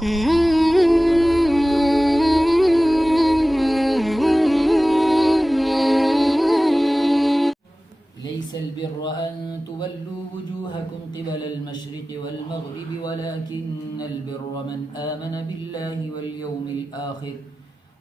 ليس البر أن تولوا وجوهكم قبل المشرق والمغرب ولكن البر من آمن بالله واليوم الآخر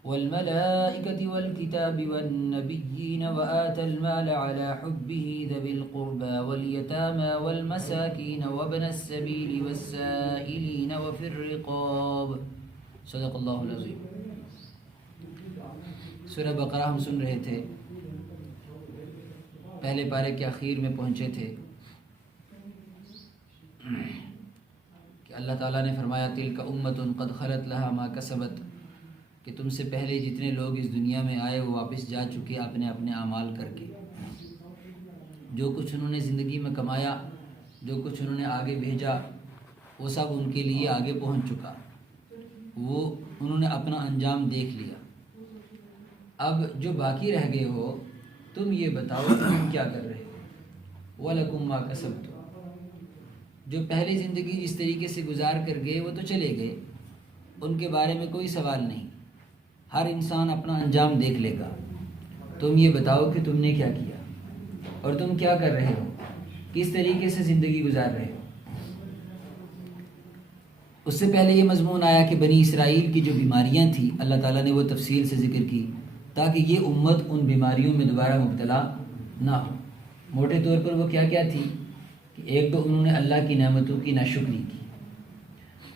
والملائكة والكتاب والنبيين وآتى المال على حبه ذوي القربى واليتامى والمساكين وابن السبيل والسائلين وفي الرقاب. صدق اللہ العظیم. سورہ بقرہ ہم سن رہے تھے، پہلے پارے کے اخیر میں پہنچے تھے کہ اللہ تعالیٰ نے فرمایا تلک امۃ قد خلت لها ما کسبت، کہ تم سے پہلے جتنے لوگ اس دنیا میں آئے وہ واپس جا چکے اپنے اپنے اعمال کر کے. جو کچھ انہوں نے زندگی میں کمایا، جو کچھ انہوں نے آگے بھیجا، وہ سب ان کے لیے آگے پہنچ چکا، وہ انہوں نے اپنا انجام دیکھ لیا. اب جو باقی رہ گئے ہو تم یہ بتاؤ کہ تم کیا کر رہے ہو. وَلَكُمْ مَا كَسَبْتُمْ، جو پہلی زندگی جس طریقے سے گزار کر گئے وہ تو چلے گئے، ان کے بارے میں کوئی سوال نہیں، ہر انسان اپنا انجام دیکھ لے گا. تم یہ بتاؤ کہ تم نے کیا کیا اور تم کیا کر رہے ہو، کس طریقے سے زندگی گزار رہے ہو. اس سے پہلے یہ مضمون آیا کہ بنی اسرائیل کی جو بیماریاں تھیں اللہ تعالیٰ نے وہ تفصیل سے ذکر کی تاکہ یہ امت ان بیماریوں میں دوبارہ مبتلا نہ ہو. موٹے طور پر وہ کیا کیا تھی کہ ایک تو انہوں نے اللہ کی نعمتوں کی ناشکری کی،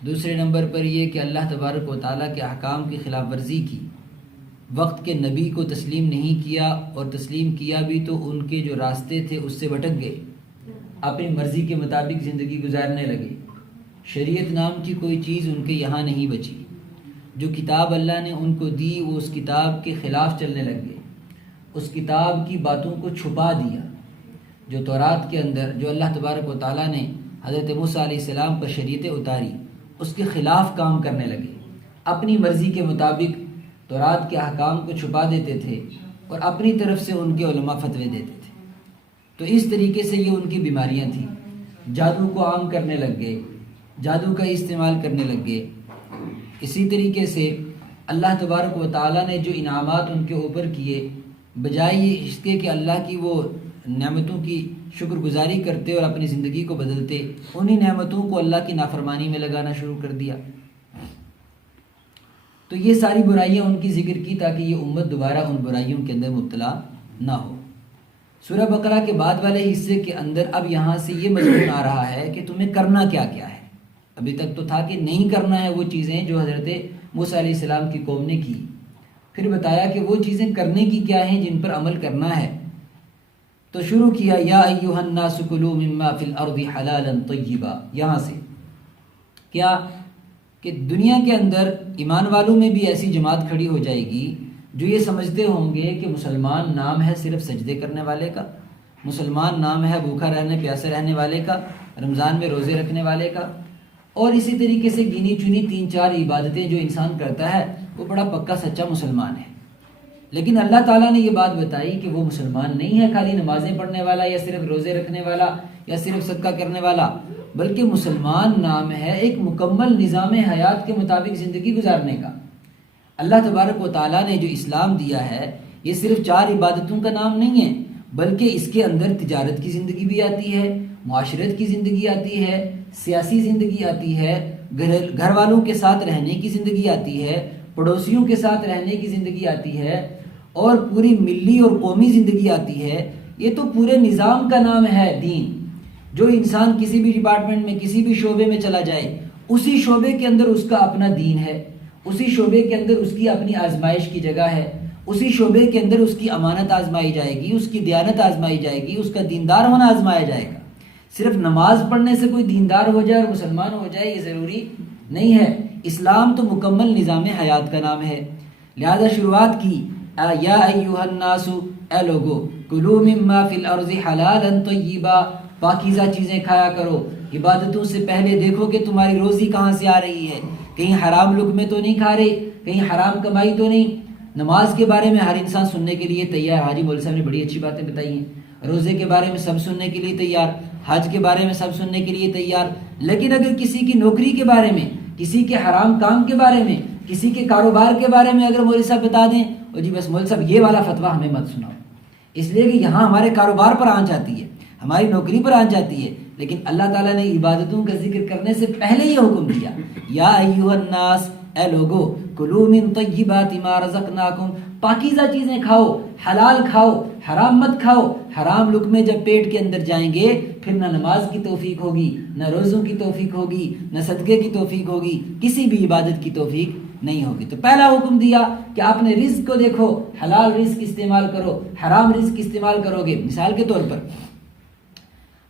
دوسرے نمبر پر یہ کہ اللہ تبارک و تعالیٰ کے احکام کی خلاف ورزی کی، وقت کے نبی کو تسلیم نہیں کیا اور تسلیم کیا بھی تو ان کے جو راستے تھے اس سے بھٹک گئے، اپنی مرضی کے مطابق زندگی گزارنے لگے. شریعت نام کی کوئی چیز ان کے یہاں نہیں بچی. جو کتاب اللہ نے ان کو دی وہ اس کتاب کے خلاف چلنے لگ گئے، اس کتاب کی باتوں کو چھپا دیا. جو تورات کے اندر جو اللہ تبارک و تعالیٰ نے حضرت موسیٰ علیہ السلام پر شریعتیں اتاری اس کے خلاف کام کرنے لگے، اپنی مرضی کے مطابق تورات کے احکام کو چھپا دیتے تھے اور اپنی طرف سے ان کے علماء فتوے دیتے تھے. تو اس طریقے سے یہ ان کی بیماریاں تھیں. جادو کو عام کرنے لگ گئے، جادو کا استعمال کرنے لگ گئے. اسی طریقے سے اللہ تبارک و تعالیٰ نے جو انعامات ان کے اوپر کیے، بجائے اس کے کہ اللہ کی وہ نعمتوں کی شکر گزاری کرتے اور اپنی زندگی کو بدلتے، انہی نعمتوں کو اللہ کی نافرمانی میں لگانا شروع کر دیا. تو یہ ساری برائیاں ان کی ذکر کی تاکہ یہ امت دوبارہ ان برائیوں کے اندر مبتلا نہ ہو. سورہ بقرہ کے بعد والے حصے کے اندر اب یہاں سے یہ مضمون آ رہا ہے کہ تمہیں کرنا کیا کیا ہے. ابھی تک تو تھا کہ نہیں کرنا ہے وہ چیزیں جو حضرت موسیٰ علیہ السلام کی قوم نے کی، پھر بتایا کہ وہ چیزیں کرنے کی کیا ہیں جن پر عمل کرنا ہے. تو شروع کیا یا ایھا الناس کلوا مما فی الارض حلالا طیبا. یہاں سے کیا کہ دنیا کے اندر ایمان والوں میں بھی ایسی جماعت کھڑی ہو جائے گی جو یہ سمجھتے ہوں گے کہ مسلمان نام ہے صرف سجدے کرنے والے کا، مسلمان نام ہے بھوکا رہنے پیاسے رہنے والے کا، رمضان میں روزے رکھنے والے کا، اور اسی طریقے سے گنی چنی 3-4 عبادتیں جو انسان کرتا ہے وہ بڑا پکا سچا مسلمان ہے. لیکن اللہ تعالیٰ نے یہ بات بتائی کہ وہ مسلمان نہیں ہے خالی نمازیں پڑھنے والا یا صرف روزے رکھنے والا یا صرف صدقہ کرنے والا، بلکہ مسلمان نام ہے ایک مکمل نظام حیات کے مطابق زندگی گزارنے کا. اللہ تبارک و تعالیٰ نے جو اسلام دیا ہے یہ صرف 4 عبادتوں کا نام نہیں ہے، بلکہ اس کے اندر تجارت کی زندگی بھی آتی ہے، معاشرت کی زندگی آتی ہے، سیاسی زندگی آتی ہے، گھر والوں کے ساتھ رہنے کی زندگی آتی ہے، پڑوسیوں کے ساتھ رہنے کی زندگی آتی ہے، اور پوری ملی اور قومی زندگی آتی ہے. یہ تو پورے نظام کا نام ہے دین. جو انسان کسی بھی ڈپارٹمنٹ میں کسی بھی شعبے میں چلا جائے اسی شعبے کے اندر اس کا اپنا دین ہے، اسی شعبے کے اندر اس کی اپنی آزمائش کی جگہ ہے، اسی شعبے کے اندر اس کی امانت آزمائی جائے گی، اس کی دیانت آزمائی جائے گی، اس کا دیندار ہونا آزمایا جائے گا. صرف نماز پڑھنے سے کوئی دیندار ہو جائے اور مسلمان ہو جائے یہ ضروری نہیں ہے. اسلام تو مکمل نظام حیات کا نام ہے. لہذا شروعات کی یا ایھا الناس، اے لوگو، کلوا مما فی الارض حلالا طیبا، پاکیزہ چیزیں کھایا کرو. عبادتوں سے پہلے دیکھو کہ تمہاری روزی کہاں سے آ رہی ہے، کہیں حرام لقمے تو نہیں کھا رہے، کہیں حرام کمائی تو نہیں. نماز کے بارے میں ہر انسان سننے کے لیے تیار. حاجی مول صاحب نے بڑی اچھی باتیں بتائی ہیں. روزے کے بارے میں سب سننے کے لیے تیار، حج کے بارے میں سب سننے کے لیے تیار. لیکن اگر کسی کی نوکری کے بارے میں کسی کے حرام کام کے بارے میں، کسی کے کاروبار کے بارے میں اگر مولوی صاحب بتا دیں اور جی بس مولوی صاحب یہ والا فتویٰ ہمیں مت سناؤ، اس لیے کہ یہاں ہمارے کاروبار پر آنچ آتی ہے، ہماری نوکری پر آنچ آتی ہے. لیکن اللہ تعالیٰ نے عبادتوں کا ذکر کرنے سے پہلے یہ حکم دیا، یا ایھا الناس، اے لوگو، کلوا من طیبات ما رزقناکم، پاکیزہ چیزیں کھاؤ، حلال کھاؤ، حرام مت کھاؤ. حرام لقمے جب پیٹ کے اندر جائیں گے پھر نہ نماز کی توفیق ہوگی، نہ روزوں کی توفیق ہوگی، نہ صدقے کی توفیق ہوگی، کسی بھی عبادت کی توفیق نہیں ہوگی. تو پہلا حکم دیا کہ آپ نے رزق کو دیکھو، حلال رزق استعمال کرو، حرام رزق استعمال کرو گے. مثال کے طور پر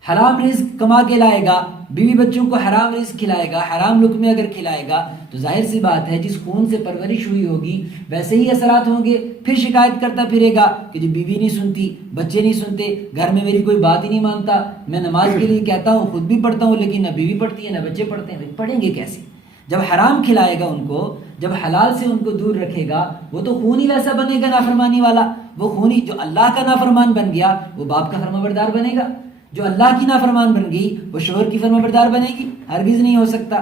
حرام رزق کما کے لائے گا، بیوی بچوں کو حرام رزق کھلائے گا، حرام لقمے اگر کھلائے گا تو ظاہر سی بات ہے جس خون سے پرورش ہوئی ہوگی ویسے ہی اثرات ہوں گے. پھر شکایت کرتا پھرے گا کہ جی بیوی نہیں سنتی، بچے نہیں سنتے، گھر میں میری کوئی بات ہی نہیں مانتا، میں نماز کے لیے کہتا ہوں، خود بھی پڑھتا ہوں، لیکن نہ بیوی پڑھتی ہے نہ بچے پڑھتے ہیں. پڑھیں گے کیسے؟ جب حرام کھلائے گا ان کو، جب حلال سے ان کو دور رکھے گا، وہ تو خون ہی ویسا بنے گا نافرمانی والا. وہ خون ہی جو اللہ کا نافرمان بن گیا وہ باپ کا فرمانبردار بنے گا، جو اللہ کی نافرمان بن گئی وہ شوہر کی فرمانبردار بنے گی. ہرگز نہیں ہو سکتا.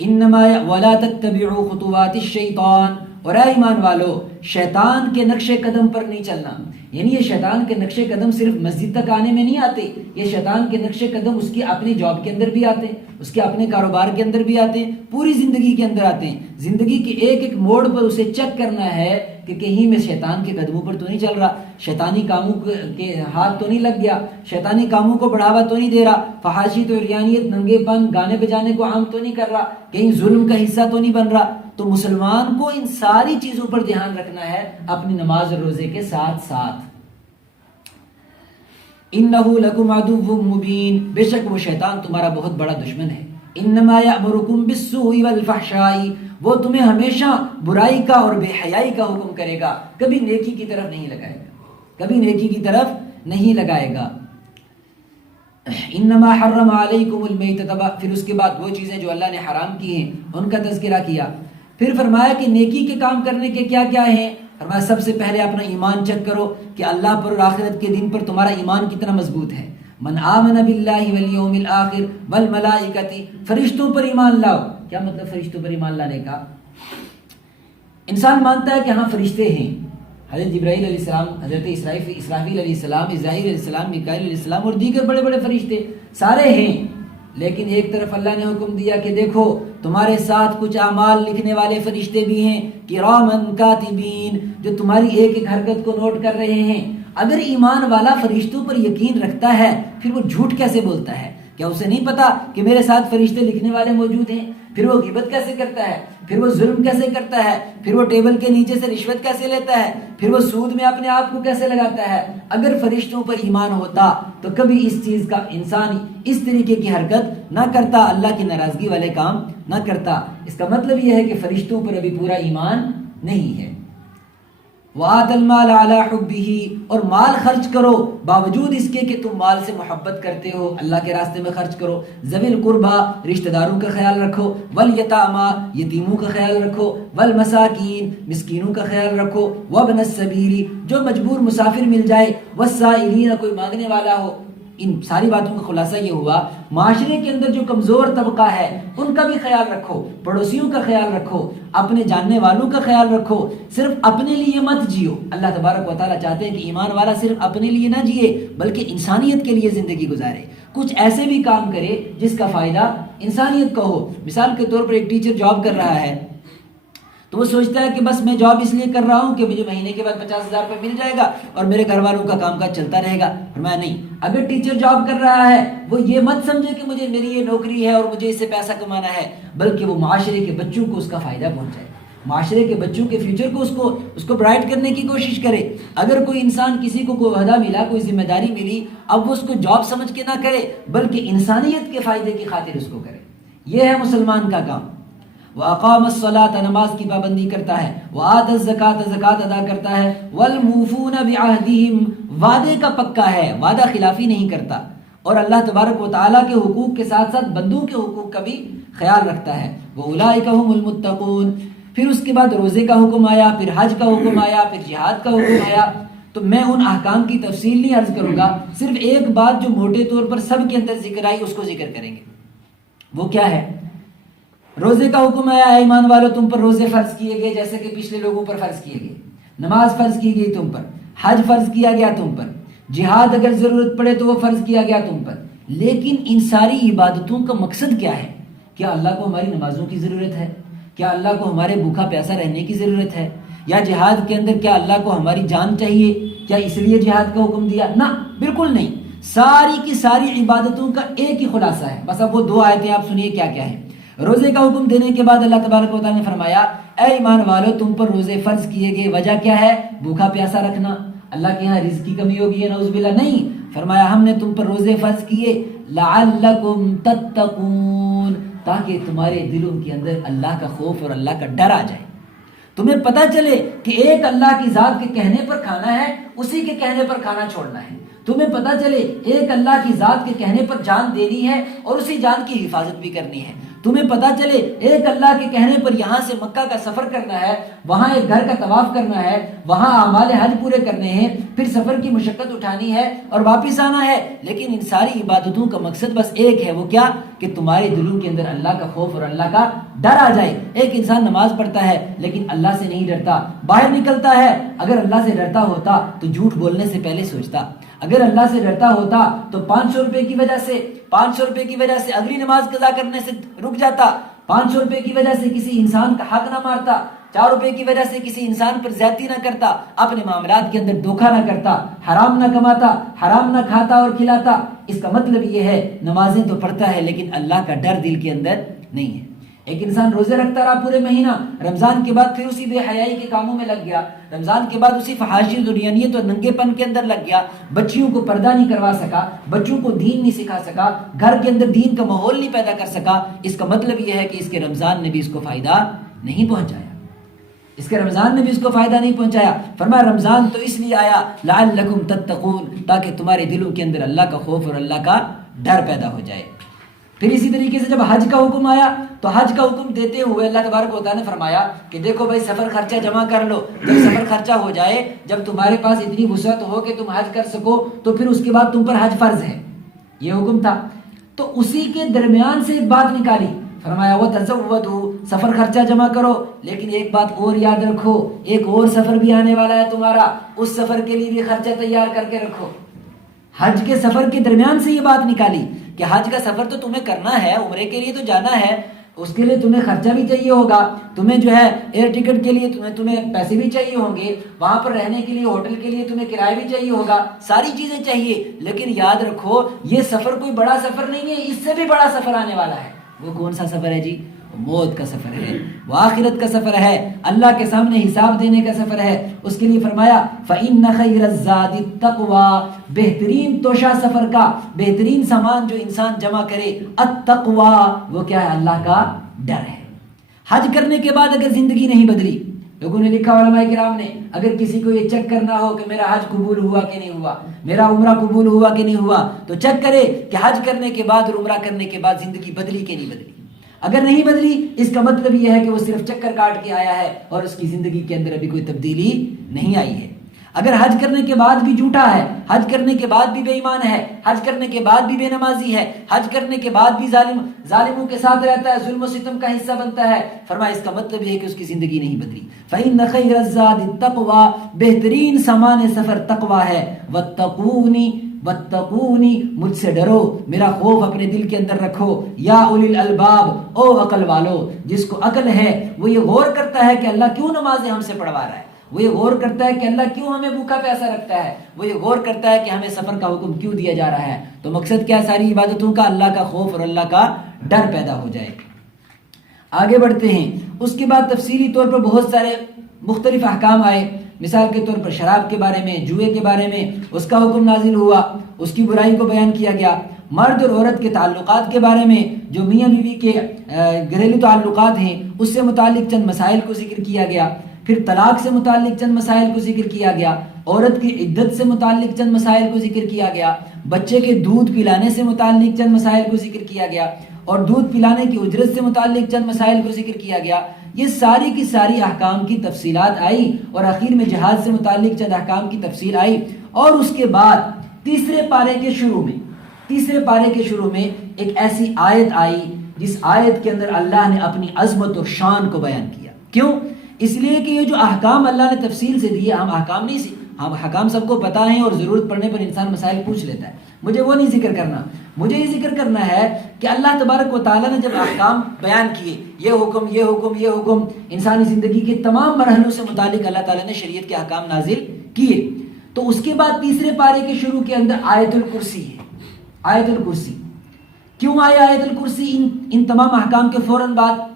انما ولا تتبعوا خطوات الشیطان، اور اے ایمان والو شیطان کے نقش قدم پر نہیں چلنا. یعنی یہ شیطان کے نقش قدم صرف مسجد تک آنے میں نہیں آتے، یہ شیطان کے نقش قدم اس کی اپنی جاب کے اندر بھی آتے ہیں، اس کے اپنے کاروبار کے اندر بھی آتے ہیں، پوری زندگی کے اندر آتے ہیں. زندگی کے ایک ایک موڑ پر اسے چیک کرنا ہے کہ کہیں میں شیطان کے قدموں پر تو نہیں چل رہا، شیطانی کاموں کے ہاتھ تو نہیں لگ گیا، شیطانی کاموں کو بڑھاوا تو نہیں دے رہا، فحاشی تو عریانیت، ننگے پن، گانے بجانے کو عام تو نہیں کر رہا، کہیں ظلم کا حصہ تو نہیں بن رہا. تو مسلمان کو ان ساری چیزوں پر دھیان رکھنا ہے اپنی نماز اور روزے کے ساتھ ساتھ. انہو لکم عدو مبین، بے شک وہ شیطان تمہارا بہت بڑا دشمن ہے. انما یأمرکم بالسوء والفحشاء، وہ تمہیں ہمیشہ برائی کا اور بے حیائی کا حکم کرے گا، کبھی نیکی کی طرف نہیں لگائے گا، کبھی نیکی کی طرف نہیں لگائے گا. انما حرم علیکم المیتۃ، پھر اس کے بعد وہ چیزیں جو اللہ نے حرام کی ہیں ان کا تذکرہ کیا. پھر فرمایا کہ نیکی کے کام کرنے کے کیا کیا ہیں. فرمایا سب سے پہلے اپنا ایمان چیک کرو کہ اللہ پر اور آخرت کے دن پر تمہارا ایمان کتنا مضبوط ہے. من آمن باللہ والیوم الآخر والملائکۃ، فرشتوں پر ایمان لاؤ. کیا مطلب فرشتوں پر ایمان لانے کا؟ انسان مانتا ہے کہ ہاں فرشتے ہیں، حضرت جبرائیل علیہ السلام، حضرت اسرافیل علیہ السلام، اسرائیل علیہ السلام، میکائیل علیہ السلام اور دیگر بڑے بڑے فرشتے سارے ہیں. لیکن ایک طرف اللہ نے حکم دیا کہ دیکھو تمہارے ساتھ کچھ اعمال لکھنے والے فرشتے بھی ہیں، کرامن کاتبین، جو تمہاری ایک ایک حرکت کو نوٹ کر رہے ہیں. اگر ایمان والا فرشتوں پر یقین رکھتا ہے پھر وہ جھوٹ کیسے بولتا ہے؟ کیا اسے نہیں پتا کہ میرے ساتھ فرشتے لکھنے والے موجود ہیں؟ پھر وہ غیبت کیسے کرتا ہے؟ پھر وہ ظلم کیسے کرتا ہے؟ پھر وہ ٹیبل کے نیچے سے رشوت کیسے لیتا ہے؟ پھر وہ سود میں اپنے آپ کو کیسے لگاتا ہے؟ اگر فرشتوں پر ایمان ہوتا تو کبھی اس چیز کا انسان اس طریقے کی حرکت نہ کرتا، اللہ کی ناراضگی والے کام نہ کرتا. اس کا مطلب یہ ہے کہ فرشتوں پر ابھی پورا ایمان نہیں ہے. وَآتَ الْمَالَ عَلَى حُبِّهِ، اور مال خرچ کرو باوجود اس کے کہ تم مال سے محبت کرتے ہو، اللہ کے راستے میں خرچ کرو. ذوی القربى، رشتہ داروں کا خیال رکھو، والیتامیٰ، یتیموں کا خیال رکھو، والمساکین، مسکینوں کا خیال رکھو، وابن السبیل، جو مجبور مسافر مل جائے، والسائلین، کوئی مانگنے والا ہو. ان ساری باتوں کا خلاصہ یہ ہوا معاشرے کے اندر جو کمزور طبقہ ہے ان کا بھی خیال رکھو، پڑوسیوں کا خیال رکھو، اپنے جاننے والوں کا خیال رکھو. صرف اپنے لیے مت جیو. اللہ تبارک و تعالیٰ چاہتے ہیں کہ ایمان والا صرف اپنے لیے نہ جیے بلکہ انسانیت کے لیے زندگی گزارے، کچھ ایسے بھی کام کرے جس کا فائدہ انسانیت کو ہو. مثال کے طور پر ایک ٹیچر جاب کر رہا ہے تو وہ سوچتا ہے کہ بس میں جاب اس لیے کر رہا ہوں کہ مجھے مہینے کے بعد 50,000 روپے مل جائے گا اور میرے گھر والوں کا کام کاج چلتا رہے گا. فرمایا نہیں، اگر ٹیچر جاب کر رہا ہے وہ یہ مت سمجھے کہ مجھے میری یہ نوکری ہے اور مجھے اس سے پیسہ کمانا ہے، بلکہ وہ معاشرے کے بچوں کو اس کا فائدہ پہنچائے، معاشرے کے بچوں کے فیوچر کو اس کو برائٹ کرنے کی کوشش کرے. اگر کوئی انسان کسی کو کوئی عہدہ ملا، کوئی ذمہ داری ملی، اب وہ اس کو جاب سمجھ کے نہ کرے بلکہ انسانیت کے فائدے کی خاطر اس کو کرے. یہ ہے مسلمان کا کام. وَأَقَامَ الصَّلَاةَ، نماز کی پابندی کرتا ہے، وَآتَى الزَّكَاةَ، زکوٰۃ ادا کرتا ہے، وَالْمُوفُونَ بِعَهْدِهِمْ، وعدے کا پکا ہے، وعدہ خلافی نہیں کرتا، اور اللہ تبارک و تعالیٰ کے حقوق کے ساتھ ساتھ بندوں کے حقوق کا بھی خیال رکھتا ہے. وَأُولَٰئِكَ هُمُ الْمُتَّقُونَ. پھر اس کے بعد روزے کا حکم آیا، پھر حج کا حکم آیا، پھر جہاد کا حکم آیا. تو میں ان احکام کی تفصیل نہیں عرض کروں گا، صرف ایک بات جو موٹے طور پر سب کے اندر ذکر آئی اس کو ذکر کریں گے. وہ کیا ہے؟ روزے کا حکم آیا، اے ایمان والو تم پر روزے فرض کیے گئے جیسے کہ پچھلے لوگوں پر فرض کیے گئے، نماز فرض کی گئی تم پر، حج فرض کیا گیا تم پر، جہاد اگر ضرورت پڑے تو وہ فرض کیا گیا تم پر. لیکن ان ساری عبادتوں کا مقصد کیا ہے؟ کیا اللہ کو ہماری نمازوں کی ضرورت ہے؟ کیا اللہ کو ہمارے بھوکا پیاسا رہنے کی ضرورت ہے؟ یا جہاد کے اندر کیا اللہ کو ہماری جان چاہیے؟ کیا اس لیے جہاد کا حکم دیا؟ نہ، بالکل نہیں. ساری کی ساری عبادتوں کا ایک ہی خلاصہ ہے. بس اب وہ دو آیتیں آپ سنیے کیا کیا ہیں. روزے کا حکم دینے کے بعد اللہ تبارک و تعالیٰ نے فرمایا اے ایمان والو تم پر روزے فرض کیے گئے، وجہ کیا ہے؟ بھوکا پیاسا رکھنا. اللہ کے یہاں رزق کی کمی ہوگی ہے نعوذ باللہ؟ نہیں. فرمایا ہم نے تم پر روزے فرض کیے لعلکم تتقون، تاکہ تمہارے دلوں کے اندر اللہ کا خوف اور اللہ کا ڈر آ جائے. تمہیں پتہ چلے کہ ایک اللہ کی ذات کے کہنے پر کھانا ہے، اسی کے کہنے پر کھانا چھوڑنا ہے. تمہیں پتہ چلے ایک اللہ کی ذات کے کہنے پر جان دینی ہے اور اسی جان کی حفاظت بھی کرنی ہے. تمہیں پتہ چلے ایک اللہ کے کہنے پر یہاں سے مکہ کا سفر کرنا ہے، وہاں ایک گھر کا طواف کرنا ہے، وہاں اعمال حج پورے کرنے ہیں، پھر سفر کی مشقت اٹھانی ہے اور واپس آنا ہے. لیکن ان ساری عبادتوں کا مقصد بس ایک ہے، وہ کیا؟ کہ تمہارے دلوں کے اندر اللہ کا خوف اور اللہ کا ڈر آ جائے. ایک انسان نماز پڑھتا ہے لیکن اللہ سے نہیں ڈرتا، باہر نکلتا ہے، اگر اللہ سے ڈرتا ہوتا تو جھوٹ بولنے سے پہلے سوچتا. اگر اللہ سے ڈرتا ہوتا تو 500 روپے کی وجہ سے اگلی نماز قضا کرنے سے رک جاتا، 500 روپے کی وجہ سے کسی انسان کا حق نہ مارتا، 4 روپے کی وجہ سے کسی انسان پر زیادتی نہ کرتا، اپنے معاملات کے اندر دھوکہ نہ کرتا، حرام نہ کماتا، حرام نہ کھاتا اور کھلاتا. اس کا مطلب یہ ہے نمازیں تو پڑھتا ہے لیکن اللہ کا ڈر دل کے اندر نہیں ہے. ایک انسان روزے رکھتا رہا پورے مہینہ، رمضان کے بعد پھر اسی بے حیائی کے کاموں میں لگ گیا، رمضان کے بعد اسی فحاشی دنیانیت اور ننگے پن کے اندر لگ گیا، بچیوں کو پردہ نہیں کروا سکا، بچوں کو دین نہیں سکھا سکا، گھر کے اندر دین کا ماحول نہیں پیدا کر سکا. اس کا مطلب یہ ہے کہ اس کے رمضان نے بھی اس کو فائدہ نہیں پہنچایا، اس کے رمضان نے بھی اس کو فائدہ نہیں پہنچایا. فرمایا رمضان تو اس لیے آیا لعلکم تتقون، تاکہ تمہارے دلوں کے اندر اللہ کا خوف اور اللہ کا ڈر پیدا ہو جائے. پھر اسی طریقے سے جب حج کا حکم آیا تو حج کا حکم دیتے ہوئے اللہ تبارک و تعالیٰ نے فرمایا کہ دیکھو بھائی سفر خرچہ جمع کر لو. جب سفر خرچہ ہو جائے، جب تمہارے پاس اتنی وسعت ہو کہ تم حج کر سکو تو پھر اس کے بعد تم پر حج فرض ہے. یہ حکم تھا. تو اسی کے درمیان سے ایک بات نکالی، فرمایا وَتَزَوَّدُوا، سفر خرچہ جمع کرو، لیکن ایک بات اور یاد رکھو، ایک اور سفر بھی آنے والا ہے تمہارا، اس سفر کے لیے بھی خرچہ تیار کر کے رکھو. حج کے سفر کے درمیان سے یہ بات نکالی کہ حج کا سفر تو تمہیں کرنا ہے، عمرے کے لیے تو جانا ہے، اس کے لیے تمہیں خرچہ بھی چاہیے ہوگا، تمہیں جو ہے ایئر ٹکٹ کے لیے تمہیں پیسے بھی چاہیے ہوں گے، وہاں پر رہنے کے لیے ہوٹل کے لیے تمہیں کرایہ بھی چاہیے ہوگا، ساری چیزیں چاہیے. لیکن یاد رکھو یہ سفر کوئی بڑا سفر نہیں ہے، اس سے بھی بڑا سفر آنے والا ہے. وہ کون سا سفر ہے جی؟ موت کا سفر ہے، وہ آخرت کا سفر ہے، اللہ کے سامنے حساب دینے کا سفر ہے. اس کے لیے فرمایا فَإِنَّ خَيْرَ الزَّادِ التَّقْوَى، بہترین توشہ سفر کا، بہترین سامان جو انسان جمع کرے، التقوی، وہ کیا ہے؟ اللہ کا ڈر ہے. حج کرنے کے بعد اگر زندگی نہیں بدلی، لوگوں نے لکھا علماء کرام نے، اگر کسی کو یہ چیک کرنا ہو کہ میرا حج قبول ہوا کہ نہیں ہوا، میرا عمرہ قبول ہوا کہ نہیں ہوا، تو چیک کرے کہ حج کرنے کے بعد اور عمرہ کرنے کے بعد زندگی بدلی کہ نہیں بدلی. اگر نہیں بدلی اس کا مطلب یہ ہے کہ وہ صرف چکر کاٹ کے آیا ہے اور اس کی زندگی کے اندر ابھی کوئی تبدیلی نہیں آئی ہے. اگر حج کرنے کے بعد بھی جھوٹا ہے، حج کرنے کے بعد بھی بے ایمان ہے، حج کرنے کے بعد بھی بے نمازی ہے، حج کرنے کے بعد بھی ظالموں کے ساتھ رہتا ہے، ظلم و ستم کا حصہ بنتا ہے، فرمایا اس کا مطلب یہ ہے کہ اس کی زندگی نہیں بدلی. فَإِنَّ خَيْرَ الزَّادِ التَّقْوَى، بہترین سامان سفر تقوی ہے. وَاتَّقُونِ، مجھ سے ڈرو، میرا خوف اپنے دل کے اندر رکھو. یا اولی الالباب، او عقل والو. جس کو عقل ہے وہ یہ غور کرتا ہے کہ اللہ کیوں نمازیں ہم سے پڑھوا رہا ہے، وہ یہ غور کرتا ہے کہ اللہ کیوں ہمیں بھوکا پیاسا رکھتا ہے، وہ یہ غور کرتا ہے کہ ہمیں سفر کا حکم کیوں دیا جا رہا ہے. تو مقصد کیا ہے ساری عبادتوں کا؟ اللہ کا خوف اور اللہ کا ڈر پیدا ہو جائے. آگے بڑھتے ہیں. اس کے بعد تفصیلی طور پر بہت سارے مختلف احکام آئے. مثال کے طور پر شراب کے بارے میں، جوئے کے بارے میں اس کا حکم نازل ہوا، اس کی برائی کو بیان کیا گیا. مرد اور عورت کے تعلقات کے بارے میں، جو میاں بیوی کے گھریلو تعلقات ہیں، اس سے متعلق چند مسائل کو ذکر کیا گیا. پھر طلاق سے متعلق چند مسائل کو ذکر کیا گیا. عورت کی عدت سے متعلق چند مسائل کو ذکر کیا گیا. بچے کے دودھ پلانے سے متعلق چند مسائل کو ذکر کیا گیا، اور دودھ پلانے کی اجرت سے متعلق چند مسائل کو ذکر کیا گیا. یہ ساری کی ساری احکام کی تفصیلات آئی، اور آخر میں جہاد سے متعلق چند احکام کی تفصیل آئی. اور اس کے بعد تیسرے پارے کے شروع میں ایک ایسی آیت آئی جس آیت کے اندر اللہ نے اپنی عظمت اور شان کو بیان کیا. کیوں؟ اس لیے کہ یہ جو احکام اللہ نے تفصیل سے دیے، ہم احکام نہیں ہم احکام سب کو پتہ ہیں اور ضرورت پڑنے پر انسان مسائل پوچھ لیتا ہے. مجھے وہ نہیں ذکر کرنا، مجھے یہ ذکر کرنا ہے کہ اللہ تبارک و تعالیٰ نے جب احکام بیان کیے، یہ حکم یہ حکم یہ حکم، انسانی زندگی کے تمام مرحلوں سے متعلق اللہ تعالیٰ نے شریعت کے احکام نازل کیے، تو اس کے بعد تیسرے پارے کے شروع کے اندر آیت الکرسی ہے. آیت الکرسی کیوں آئی؟ آیت الکرسی ان تمام احکام کے فوراً بعد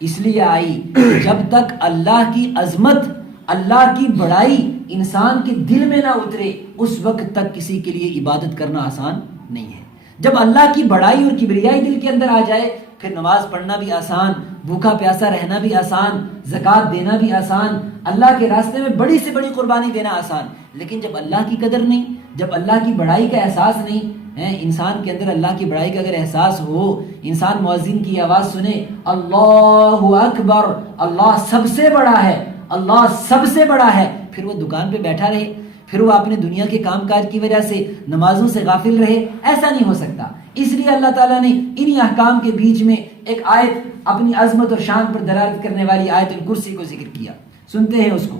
اس لیے آئی جب تک اللہ کی عظمت، اللہ کی بڑائی انسان کے دل میں نہ اترے اس وقت تک کسی کے لیے عبادت کرنا آسان نہیں ہے. جب اللہ کی بڑائی اور کبریائی دل کے اندر آ جائے پھر نماز پڑھنا بھی آسان، بھوکا پیاسا رہنا بھی آسان، زکوٰۃ دینا بھی آسان، اللہ کے راستے میں بڑی سے بڑی قربانی دینا آسان. لیکن جب اللہ کی قدر نہیں، جب اللہ کی بڑائی کا احساس نہیں ہے، انسان کے اندر اللہ کی بڑائی کا اگر احساس ہو، انسان مؤذن کی آواز سنے اللہ اکبر، اللہ سب سے بڑا ہے، اللہ سب سے بڑا ہے، پھر وہ دکان پہ بیٹھا رہے، پھر وہ اپنے دنیا کے کام کاج کی وجہ سے نمازوں سے غافل رہے، ایسا نہیں ہو سکتا. اس لیے اللہ تعالیٰ نے انہی احکام کے بیچ میں ایک آیت اپنی عظمت اور شان پر دلالت کرنے والی آیت الکرسی کو ذکر کیا. سنتے ہیں اس کو.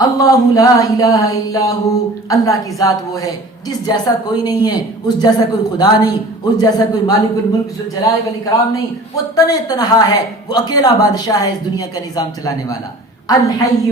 اللہ لا الہ الا ہو، اللہ کی ذات وہ ہے جس جیسا کوئی نہیں ہے، اس جیسا کوئی خدا نہیں، اس جیسا کوئی مالک الملک ذوالجلال والاکرام نہیں. وہ تنہا ہے، وہ اکیلا بادشاہ ہے اس دنیا کا نظام چلانے والا. الحی،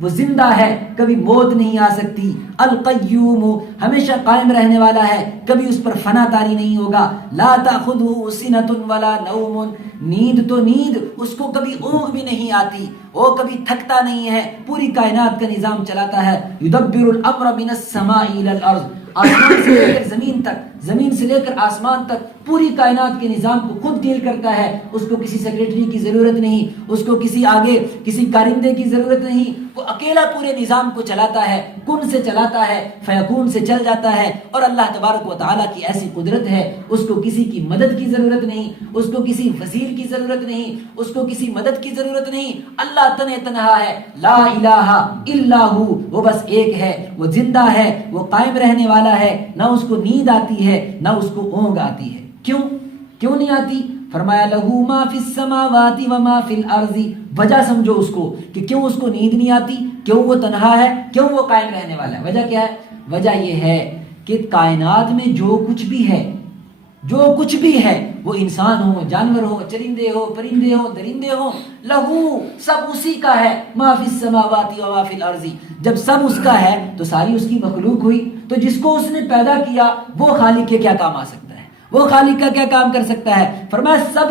وہ زندہ ہے، کبھی موت نہیں آ سکتی. القیوم، ہمیشہ قائم رہنے والا ہے، کبھی اس پر فنا طاری نہیں ہوگا. لا تأخذہ سنۃ ولا نوم، نیند تو نیند، اس کو کبھی اونگ بھی نہیں آتی، وہ کبھی تھکتا نہیں ہے، پوری کائنات کا نظام چلاتا ہے. یدبر الامر من السماء الى الارض، آسمان سے لے کر زمین تک، زمین سے لے کر آسمان تک پوری کائنات کے نظام کو خود ڈیل کرتا ہے. اس کو کسی سیکریٹری کی ضرورت نہیں، اس کو کسی آگے کسی کارندے کی ضرورت نہیں، وہ اکیلا پورے نظام کو چلاتا ہے. کن سے چلاتا ہے، فیکون سے چل جاتا ہے. اور اللہ تبارک و تعالیٰ کی ایسی قدرت ہے، اس کو کسی کی مدد کی ضرورت نہیں، اس کو کسی وزیر کی ضرورت نہیں، اس کو کسی مدد کی ضرورت نہیں. اللہ تنہا ہے، لا الہ الا ہو، وہ بس ایک ہے، وہ زندہ ہے، وہ قائم رہنے والا ہے. نہ اس کو نیند آتی ہے نہ اس کو اونگ آتی ہے. کیوں نہیں آتی؟ فرمایا لہو ما فی السماوات و ما فی الارض. وجہ سمجھو اس کو کہ کیوں اس کو نیند نہیں آتی، کیوں وہ تنہا ہے، کیوں وہ قائم رہنے والا ہے. وجہ کیا ہے؟ وجہ یہ ہے کہ کائنات میں جو کچھ بھی ہے وہ انسان ہو، جانور ہو، چرندے ہو، پرندے ہو، درندے ہو، لہو، سب اسی کا ہے. ما فی السماوات و ما فی الارض، جب سب اس کا ہے تو ساری اس کی مخلوق ہوئی. تو جس کو اس نے پیدا کیا وہ خالق کے کیا کام آ سکتا ہے، وہ خالق کا کیا کام کر سکتا ہے؟ فرمایا سب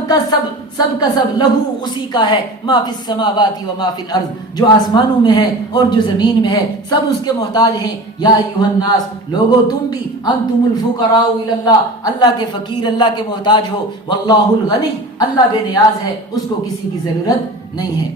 کا سب لہو، اسی کا ہے. ما فی السماوات و ما فی الارض، جو آسمانوں میں ہے اور جو زمین میں ہے سب اس کے محتاج ہیں. یا ایھا الناس، لوگو تم بھی، انتم الفقراء الی اللہ، اللہ کے فقیر، اللہ کے محتاج ہو. واللہ الغنی، اللہ بے نیاز ہے، اس کو کسی کی ضرورت نہیں ہے.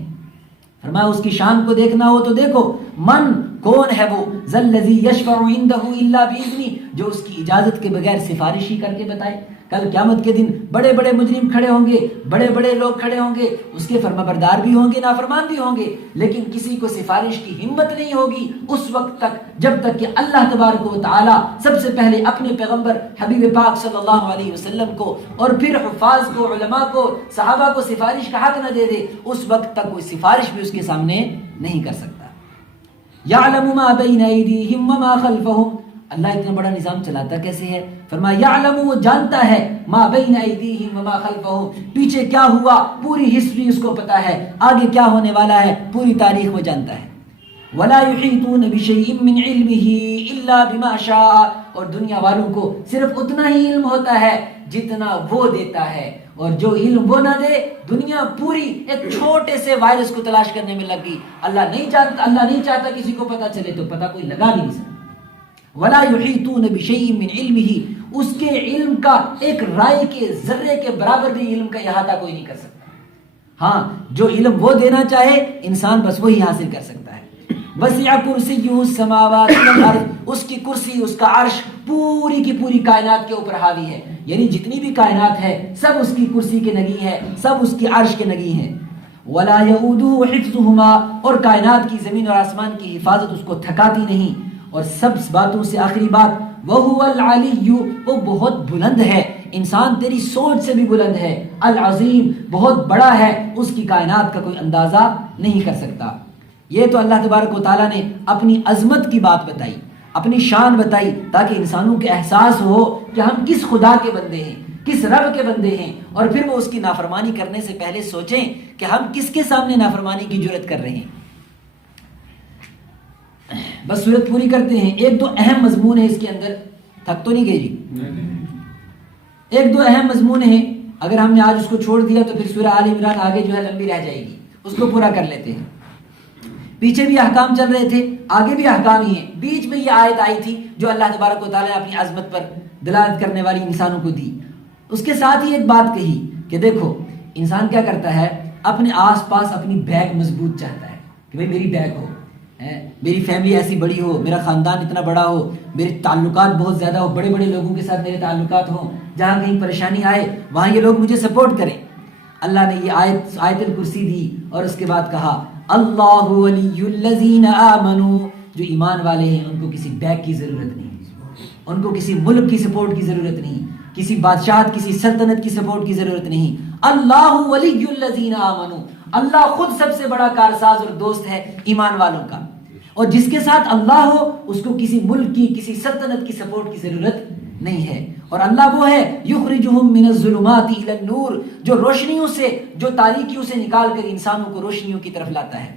فرمایا اس کی شان کو دیکھنا ہو تو دیکھو، من، کون ہے وہ، ذَلَّذِي يَشْفَعُ عِندَهُ إِلَّا بِإِذْنِهِ، جو اس کی اجازت کے بغیر سفارش ہی کر کے بتائے. کل قیامت کے دن بڑے بڑے مجرم کھڑے ہوں گے، بڑے بڑے لوگ کھڑے ہوں گے، اس کے فرمانبردار بھی ہوں گے، نافرمان بھی ہوں گے، لیکن کسی کو سفارش کی ہمت نہیں ہوگی اس وقت تک جب تک کہ اللہ تبارک و تعالی سب سے پہلے اپنے پیغمبر حبیب پاک صلی اللہ علیہ وسلم کو اور پھر حفاظ کو، علماء کو، صحابہ کو سفارش کا حق نہ دے دے. اس وقت تک کوئی سفارش بھی اس کے سامنے نہیں کر سکتا. یعلم ما بین ایدیہم وما خلفہم، اللہ اتنا بڑا نظام چلاتا کیسے ہے؟ فرمایا یعلم، وہ جانتا ہے، ما بین ایدیہم وما خلفہم، پیچھے کیا ہوا پوری ہسٹری اس کو پتا ہے، آگے کیا ہونے والا ہے پوری تاریخ وہ جانتا ہے. ولا یحیطون بشیء من علمہ الا بما شاء، اور دنیا والوں کو صرف اتنا ہی علم ہوتا ہے جتنا وہ دیتا ہے، اور جو علم وہ نہ دے دنیا پوری ایک چھوٹے سے وائرس کو تلاش کرنے میں لگی. اللہ نہیں چاہتا کسی کو پتہ چلے تو پتہ کوئی لگا نہیں سکتا. ولا یحیطون بشیء من علمہ، اس کے علم کا ایک رائے کے ذرے کے برابر بھی علم کا احاطہ کوئی نہیں کر سکتا. ہاں جو علم وہ دینا چاہے انسان بس وہی حاصل کر سکتا ہے. وسع کرسیہ السماوات والارض، اس کی کرسی، اس کا عرش پوری کی پوری کائنات کے اوپر حاوی ہے، یعنی جتنی بھی کائنات ہے سب اس کی کرسی کے نگیں ہے، سب اس کی عرش کے نگیں ہے. ولا یؤودہ حفظہما، اور کائنات کی زمین اور آسمان کی حفاظت اس کو تھکاتی نہیں. اور سب باتوں سے آخری بات، وَهُوَ الْعَلِيُّ، وہ بہت بلند ہے. انسان تیری سوچ سے بھی بلند ہے، العظیم بہت بڑا ہے، اس کی کائنات کا کوئی اندازہ نہیں کر سکتا۔ یہ تو اللہ تبارک و تعالیٰ نے اپنی عظمت کی بات بتائی، اپنی شان بتائی، تاکہ انسانوں کے احساس ہو کہ ہم کس خدا کے بندے ہیں، کس رب کے بندے ہیں، اور پھر وہ اس کی نافرمانی کرنے سے پہلے سوچیں کہ ہم کس کے سامنے نافرمانی کی جرات کر رہے ہیں۔ بس صورت پوری کرتے ہیں۔ ایک دو اہم مضمون ہے اس کے اندر، تھک تو نہیں گئے جی؟ ایک دو اہم مضمون ہیں، اگر ہم نے آج اس کو چھوڑ دیا تو پھر سورہ آل عمران آگے جو ہے لمبی رہ جائے گی، اس کو پورا کر لیتے ہیں۔ پیچھے بھی احکام چل رہے تھے، آگے بھی احکام ہی ہیں، بیچ میں یہ آیت آئی تھی جو اللہ تبارک و تعالیٰ نے اپنی عظمت پر دلالت کرنے والی انسانوں کو دی۔ اس کے ساتھ ہی ایک بات کہی کہ دیکھو انسان کیا کرتا ہے، اپنے آس پاس اپنی بیگ مضبوط چاہتا ہے کہ بھئی میری بیگ ہو، میری فیملی ایسی بڑی ہو، میرا خاندان اتنا بڑا ہو، میرے تعلقات بہت زیادہ ہو، بڑے بڑے لوگوں کے ساتھ میرے تعلقات ہوں، جہاں کہیں پریشانی آئے وہاں یہ لوگ مجھے سپورٹ کریں۔ اللہ نے یہ آیت الکرسی دی اور اس کے بعد کہا اللہ ولی الذین آمنوا، جو ایمان والے ہیں ان کو کسی بیگ کی ضرورت نہیں، ان کو کسی ملک کی سپورٹ کی ضرورت نہیں، کسی بادشاہت کسی سلطنت کی سپورٹ کی ضرورت نہیں۔ اللہ ولی الذین آمنوا، اللہ خود سب سے بڑا کارساز اور دوست ہے ایمان والوں کا، اور جس کے ساتھ اللہ ہو اس کو کسی ملک کی کسی سلطنت کی سپورٹ کی ضرورت نہیں ہے۔ اور اللہ وہ ہے یخرجہم من الظلمات الی النور، جو روشنیوں سے، جو تاریکیوں سے نکال کر انسانوں کو روشنیوں کی طرف لاتا ہے۔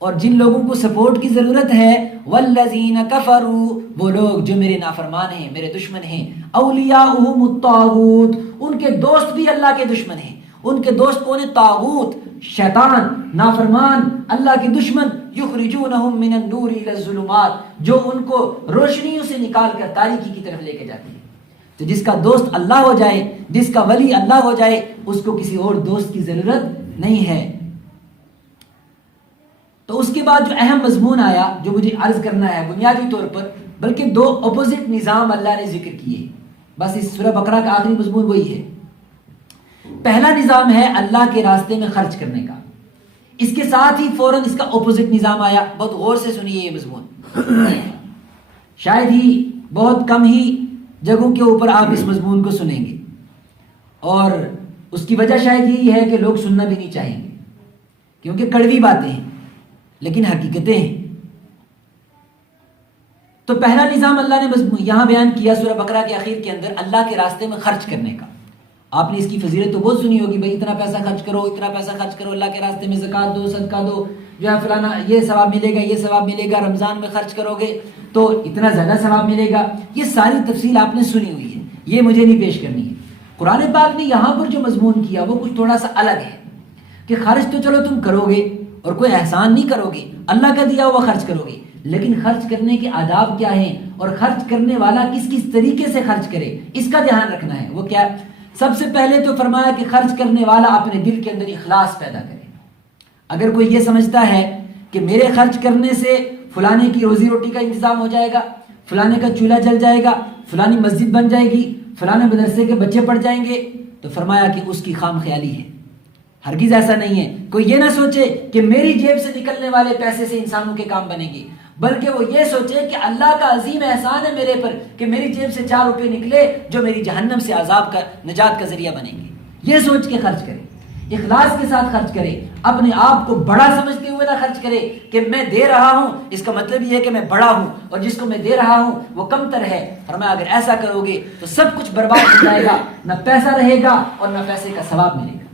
اور جن لوگوں کو سپورٹ کی ضرورت ہے والذین کفروا، وہ لوگ جو میرے نافرمان ہیں، میرے دشمن ہیں، اولیاؤہم الطاغوت، ان کے دوست بھی اللہ کے دشمن ہیں۔ ان کے دوست کون ہیں؟ طاغوت، شیطان، نافرمان، اللہ کے دشمن، یخرجونہم من النور الی الظلمات، جو ان کو روشنیوں سے نکال کر تاریکی کی طرف لے کے جاتی ہے۔ تو جس کا دوست اللہ ہو جائے، جس کا ولی اللہ ہو جائے، اس کو کسی اور دوست کی ضرورت نہیں ہے۔ تو اس کے بعد جو اہم مضمون آیا جو مجھے عرض کرنا ہے بنیادی طور پر، بلکہ دو اپوزٹ نظام اللہ نے ذکر کیے، بس اس سورہ بقرہ کا آخری مضمون وہی ہے۔ پہلا نظام ہے اللہ کے راستے میں خرچ کرنے کا، اس کے ساتھ ہی فوراً اس کا اپوزٹ نظام آیا۔ بہت غور سے سنیے یہ مضمون، شاید ہی بہت کم ہی جگہوں کے اوپر آپ اس مضمون کو سنیں گے، اور اس کی وجہ شاید یہی ہے کہ لوگ سننا بھی نہیں چاہیں گے، کیونکہ کڑوی باتیں ہیں لیکن حقیقتیں ہیں۔ تو پہلا نظام اللہ نے یہاں بیان کیا سورہ بقرہ کے اخیر کے اندر، اللہ کے راستے میں خرچ کرنے کا۔ آپ نے اس کی فضیلت تو بہت سنی ہوگی، بھائی اتنا پیسہ خرچ کرو، اتنا پیسہ خرچ کرو، اللہ کے راستے میں زکوٰۃ دو، صدقہ دو، جو ہے فلانا یہ ثواب ملے گا، یہ ثواب ملے گا، رمضان میں خرچ کرو گے تو اتنا زیادہ ثواب ملے گا۔ یہ ساری تفصیل آپ نے سنی ہوئی ہے، یہ مجھے نہیں پیش کرنی ہے۔ قرآن پاک نے یہاں پر جو مضمون کیا وہ کچھ تھوڑا سا الگ ہے، کہ خرچ تو چلو تم کرو گے اور کوئی احسان نہیں کرو گے، اللہ کا دیا ہوا خرچ کرو گے، لیکن خرچ کرنے کے آداب کیا ہیں اور خرچ کرنے والا کس کس طریقے سے خرچ کرے، اس کا دھیان رکھنا ہے۔ وہ کیا؟ سب سے پہلے تو فرمایا کہ خرچ کرنے والا اپنے دل کے اندر اخلاص پیدا کرے۔ اگر کوئی یہ سمجھتا ہے کہ میرے خرچ کرنے سے فلانے کی روزی روٹی کا انتظام ہو جائے گا، فلانے کا چولہا جل جائے گا، فلانی مسجد بن جائے گی، فلانے مدرسے کے بچے پڑھ جائیں گے، تو فرمایا کہ اس کی خام خیالی ہے۔ ہرگز ایسا نہیں ہے۔ کوئی یہ نہ سوچے کہ میری جیب سے نکلنے والے پیسے سے انسانوں کے کام بنیں گے، بلکہ وہ یہ سوچے کہ اللہ کا عظیم احسان ہے میرے پر کہ میری جیب سے 4 روپے نکلے جو میری جہنم سے عذاب کا نجات کا ذریعہ بنیں گے۔ یہ سوچ کے خرچ کرے، اخلاص کے ساتھ خرچ کرے، اپنے آپ کو بڑا سمجھتے ہوئے نہ خرچ کرے کہ میں دے رہا ہوں، اس کا مطلب یہ ہے کہ میں بڑا ہوں اور جس کو میں دے رہا ہوں وہ کم تر ہے۔ فرمایا اگر ایسا کرو گے تو سب کچھ برباد ہو جائے گا، نہ پیسہ رہے گا اور نہ پیسے کا ثواب ملے گا۔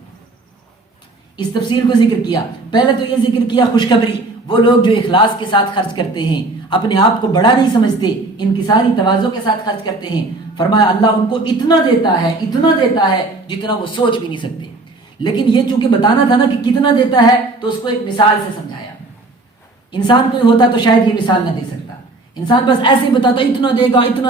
اس تفصیل کو ذکر کیا۔ پہلے تو یہ ذکر کیا خوشخبری، وہ لوگ جو اخلاص کے ساتھ خرچ کرتے ہیں، اپنے آپ کو بڑا نہیں سمجھتے، انکساری تواضع کے ساتھ خرچ کرتے ہیں، فرمایا اللہ ان کو اتنا دیتا ہے جتنا وہ سوچ بھی نہیں سکتے۔ لیکن یہ چونکہ بتانا تھا نا کہ کتنا دیتا ہے، تو اس کو ایک مثال سے سمجھایا۔ انسان کوئی ہوتا تو شاید یہ مثال نہ دے سکتا، انسان بس ایسے ہی بتاتا اتنا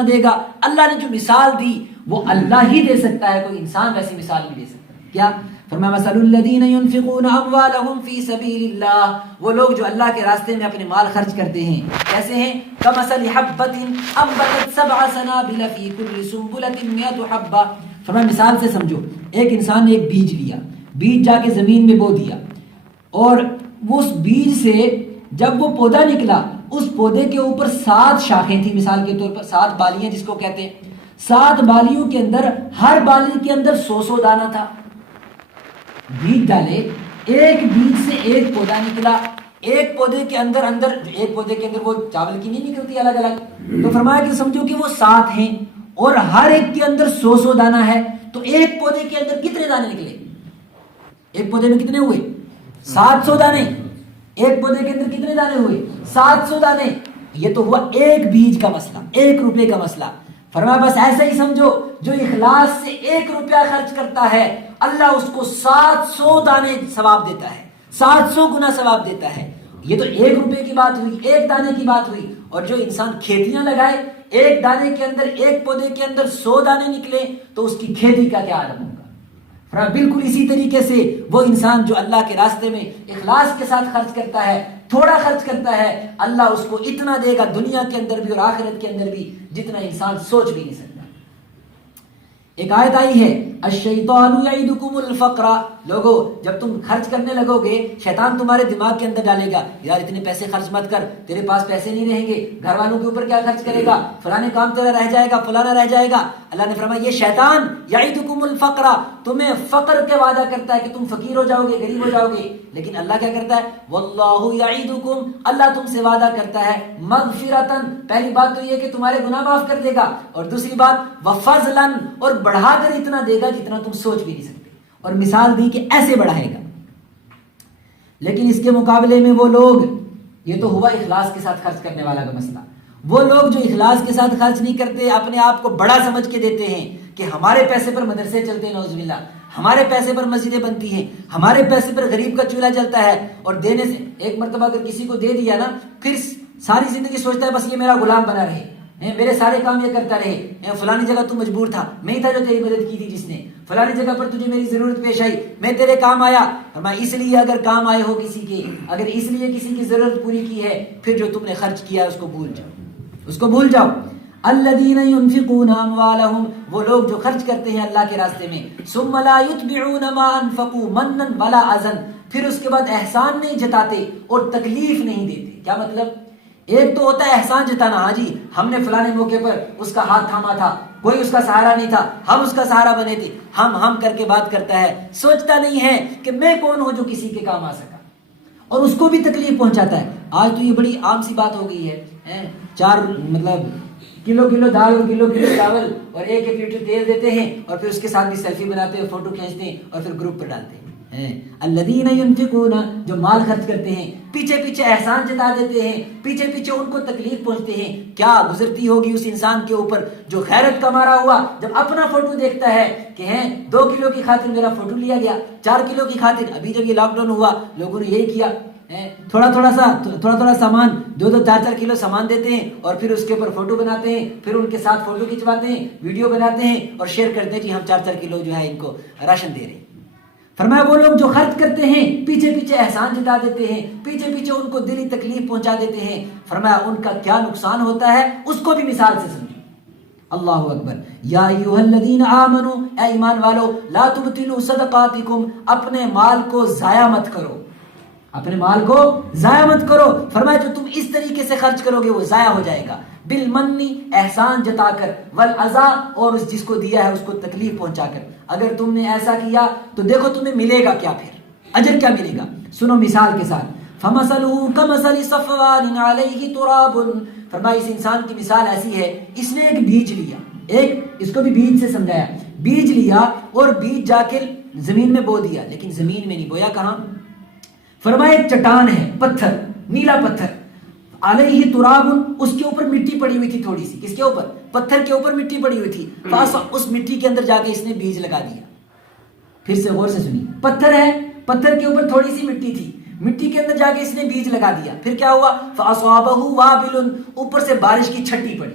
دے گا۔ اللہ نے جو مثال دی وہ اللہ ہی دے سکتا ہے، کوئی انسان ویسی مثال نہیں دے سکتا۔ کیا فرمایا؟ مثل الذین ينفقون اموالهم فی سبیل اللہ، وہ لوگ جو اللہ کے راستے میں اپنے مال خرچ کرتے ہیں کیسے ہیں؟ کمثل حبۃ انبتت 7 سنابل فی کل سنبلۃ 100 حبۃ۔ فرمایا مثال سے سمجھو، ایک انسان نے ایک بیج لیا، بیج جا کے زمین میں بو دیا، اور وہ اس بیج سے جب وہ پودا نکلا، اس پودے کے اوپر 7 شاخیں تھیں، مثال کے طور پر 7 بالیاں جس کو کہتے ہیں، 7 بالیوں کے اندر ہر بالی کے اندر 100 دانہ تھا. بیج ڈالے, ایک بیج سے ایک پودا نکلا, ایک پودے کے اندر وہ چاول کی نہیں نکلتی الگ الگ, تو فرمایا کہ سمجھو کہ وہ 7 ہیں اور ہر ایک کے اندر 100 دانہ ہے, تو ایک پودے کے اندر کتنے دانے نکلے؟ ایک پودے میں کتنے ہوئے؟ 700 دانے. ایک پودے کے اندر کتنے دانے ہوئے؟ 700 دانے. یہ تو ہوا ایک بیج کا مسئلہ, 1 روپے کا مسئلہ. فرمایا بس ایسا ہی سمجھو, جو اخلاص سے 1 روپیہ خرچ کرتا ہے اللہ اس کو 700 دانے ثواب دیتا ہے, 700 گنا ثواب دیتا ہے. یہ تو 1 روپے کی بات ہوئی, 1 دانے کی بات ہوئی. اور جو انسان کھیتیاں لگائے, ایک دانے کے اندر, ایک پودے کے اندر 100 دانے نکلے, تو اس کی کھیتی کا کیا عالم ہوگا. بالکل اسی طریقے سے وہ انسان جو اللہ کے راستے میں اخلاص کے ساتھ خرچ کرتا ہے, تھوڑا خرچ کرتا ہے, اللہ اس کو اتنا دے گا دنیا کے اندر بھی اور آخرت کے اندر بھی جتنا انسان سوچ بھی نہیں سکتا. ایک آیت آئی ہے, الشیطان یعدکم الفقر. لوگو جب تم خرچ کرنے لگو گے, شیطان تمہارے دماغ کے اندر ڈالے گا, یار اتنے پیسے خرچ مت کر, تیرے پاس پیسے نہیں رہیں گے, گھر والوں کے اوپر کیا خرچ کرے گا, فلانے کام تیرا رہ جائے گا, فلانا رہ جائے گا. اللہ نے فرمایا یہ شیطان یعدکم الفقر, تمہیں فقر کے وعدہ کرتا ہے کہ تم فقیر ہو جاؤ گے, غریب ہو جاؤ گے. لیکن اللہ کیا کرتا ہے, واللہ یعدکم, اللہ تم سے وعدہ کرتا ہے مغفرتن. پہلی بات تو یہ کہ تمہارے گناہ معاف کر دے گا, اور دوسری بات وفضلا, اور بڑھا کر اتنا دے گا جتنا تم سوچ بھی نہیں سکتے. اور مثال دی کہ ایسے بڑھائے گا. لیکن اس کے مقابلے میں وہ لوگ, یہ تو ہوا اخلاص کے ساتھ خرچ کرنے والا کا مسئلہ, وہ لوگ جو اخلاص کے ساتھ خرچ نہیں کرتے, اپنے آپ کو بڑا سمجھ کے دیتے ہیں کہ ہمارے پیسے پر مدرسے چلتے ہیں, نعوذ باللہ, ہمارے پیسے پر مسجدیں بنتی ہیں, ہمارے پیسے پر غریب کا چولہا جلتا ہے. اور دینے سے ایک مرتبہ اگر کسی کو دے دیا نا, پھر ساری زندگی سوچتا ہے بس یہ میرا غلام بنا رہے, میرے سارے کام یہ کرتا رہے, فلانی جگہ تو مجبور تھا, میں ہی تھا جو تیری مدد کی تھی, جس نے فلانی جگہ پر تجھے میری ضرورت پیش آئی, میں تیرے کام آیا. اور میں اس لیے اگر کام آئے ہو کسی کے, اگر اس لیے کسی کی ضرورت پوری کی ہے, پھر جو تم نے خرچ کیا اس کو بھول جاؤ, اس کو بھول جاؤ. الذین ينفقون اموالهم, وہ لوگ جو خرچ کرتے ہیں اللہ کے راستے میں, ثم لا يتبعون ما انفقوا منا ولا اذى, پھر اس کے بعد احسان نہیں جتاتے اور تکلیف نہیں دیتے. کیا مطلب؟ ایک تو ہوتا ہے احسان جتانا, ہاں جی ہم نے فلانے موقع پر اس کا ہاتھ تھاما تھا, کوئی اس کا سہارا نہیں تھا, ہم اس کا سہارا بنے تھے, ہم کر کے بات کرتا ہے, سوچتا نہیں ہے کہ میں کون ہوں جو کسی کے کام آ سکا, اور اس کو بھی تکلیف پہنچاتا ہے. آج تو یہ بڑی عام سی بات ہو گئی ہے, 4 مطلب کلو دال اور کلو چاول اور 1 لیٹر تیل دیتے ہیں, اور پھر اس کے ساتھ بھی سیلفی بناتے ہیں, فوٹو کھینچتے ہیں, اور پھر گروپ پر ڈالتے ہیں. الذین ينفقون, جو مال خرچ کرتے ہیں, پیچھے احسان جتا دیتے ہیں, پیچھے ان کو تکلیف پہنچتے ہیں. کیا گزرتی ہوگی اس انسان کے اوپر جو غیرت کا مارا ہوا جب اپنا فوٹو دیکھتا ہے کہ 2 کلو کی خاطر میرا فوٹو لیا گیا, 4 کلو کی خاطر. ابھی جب یہ لاک ڈاؤن ہوا لوگوں نے یہی کیا, تھوڑا سامان 2 4 کلو سامان دیتے ہیں, اور پھر اس کے اوپر فوٹو بناتے ہیں, پھر ان کے ساتھ فوٹو کھنچواتے ہیں, ویڈیو بناتے ہیں اور شیئر کرتے ہیں کہ ہم 4 کلو جو ہے ان کو راشن دے رہے ہیں. فرمایا وہ لوگ جو خرچ کرتے ہیں پیچھے احسان جتا دیتے ہیں, پیچھے ان کو دلی تکلیف پہنچا دیتے ہیں, فرمایا ان کا کیا نقصان ہوتا ہے اس کو بھی مثال سے سمجھو. اللہ اکبر. یا ایھا الذین آمنوا, اے ایمان والو, لا تبطلوا صدقاتکم, اپنے مال کو ضائع مت کرو, اپنے مال کو ضائع مت کرو. فرمایا جو تم اس طریقے سے خرچ کرو گے وہ ضائع ہو جائے گا, بالمنی, احسان جتا کر, والاذی, اور اس جس کو دیا ہے اس کو تکلیف پہنچا کر. اگر تم نے ایسا کیا تو دیکھو تمہیں ملے گا کیا, پھر اجر کیا ملے گا. سنو مثال کے ساتھ, فمثلہ کمثل صفوان علیہ تراب. فرمایا اس انسان کی مثال ایسی ہے, اس نے ایک بیج لیا, اس کو بھی بیج سے سمجھایا, بیج لیا اور بیج جا کے زمین میں بو دیا, لیکن زمین میں نہیں بویا, کہاں؟ فرمایا ایک چٹان ہے, پتھر, نیلا پتھر, علیہ تراب, اس کے اوپر مٹی پڑی ہوئی تھی تھوڑی سی. کس کے اوپر؟ پتھر کے اوپر مٹی پڑی ہوئی تھی. اس مٹی کے اندر جا کے اس نے بیج لگا دیا. پھر سے غور سے سنیے, پتھر ہے, پتھر کے اوپر تھوڑی سی مٹی تھی, مٹی کے اندر جا کے اس نے بیج لگا دیا. پھر کیا ہوا؟ فاصابہ وابل, اوپر سے بارش کی چھٹی پڑی.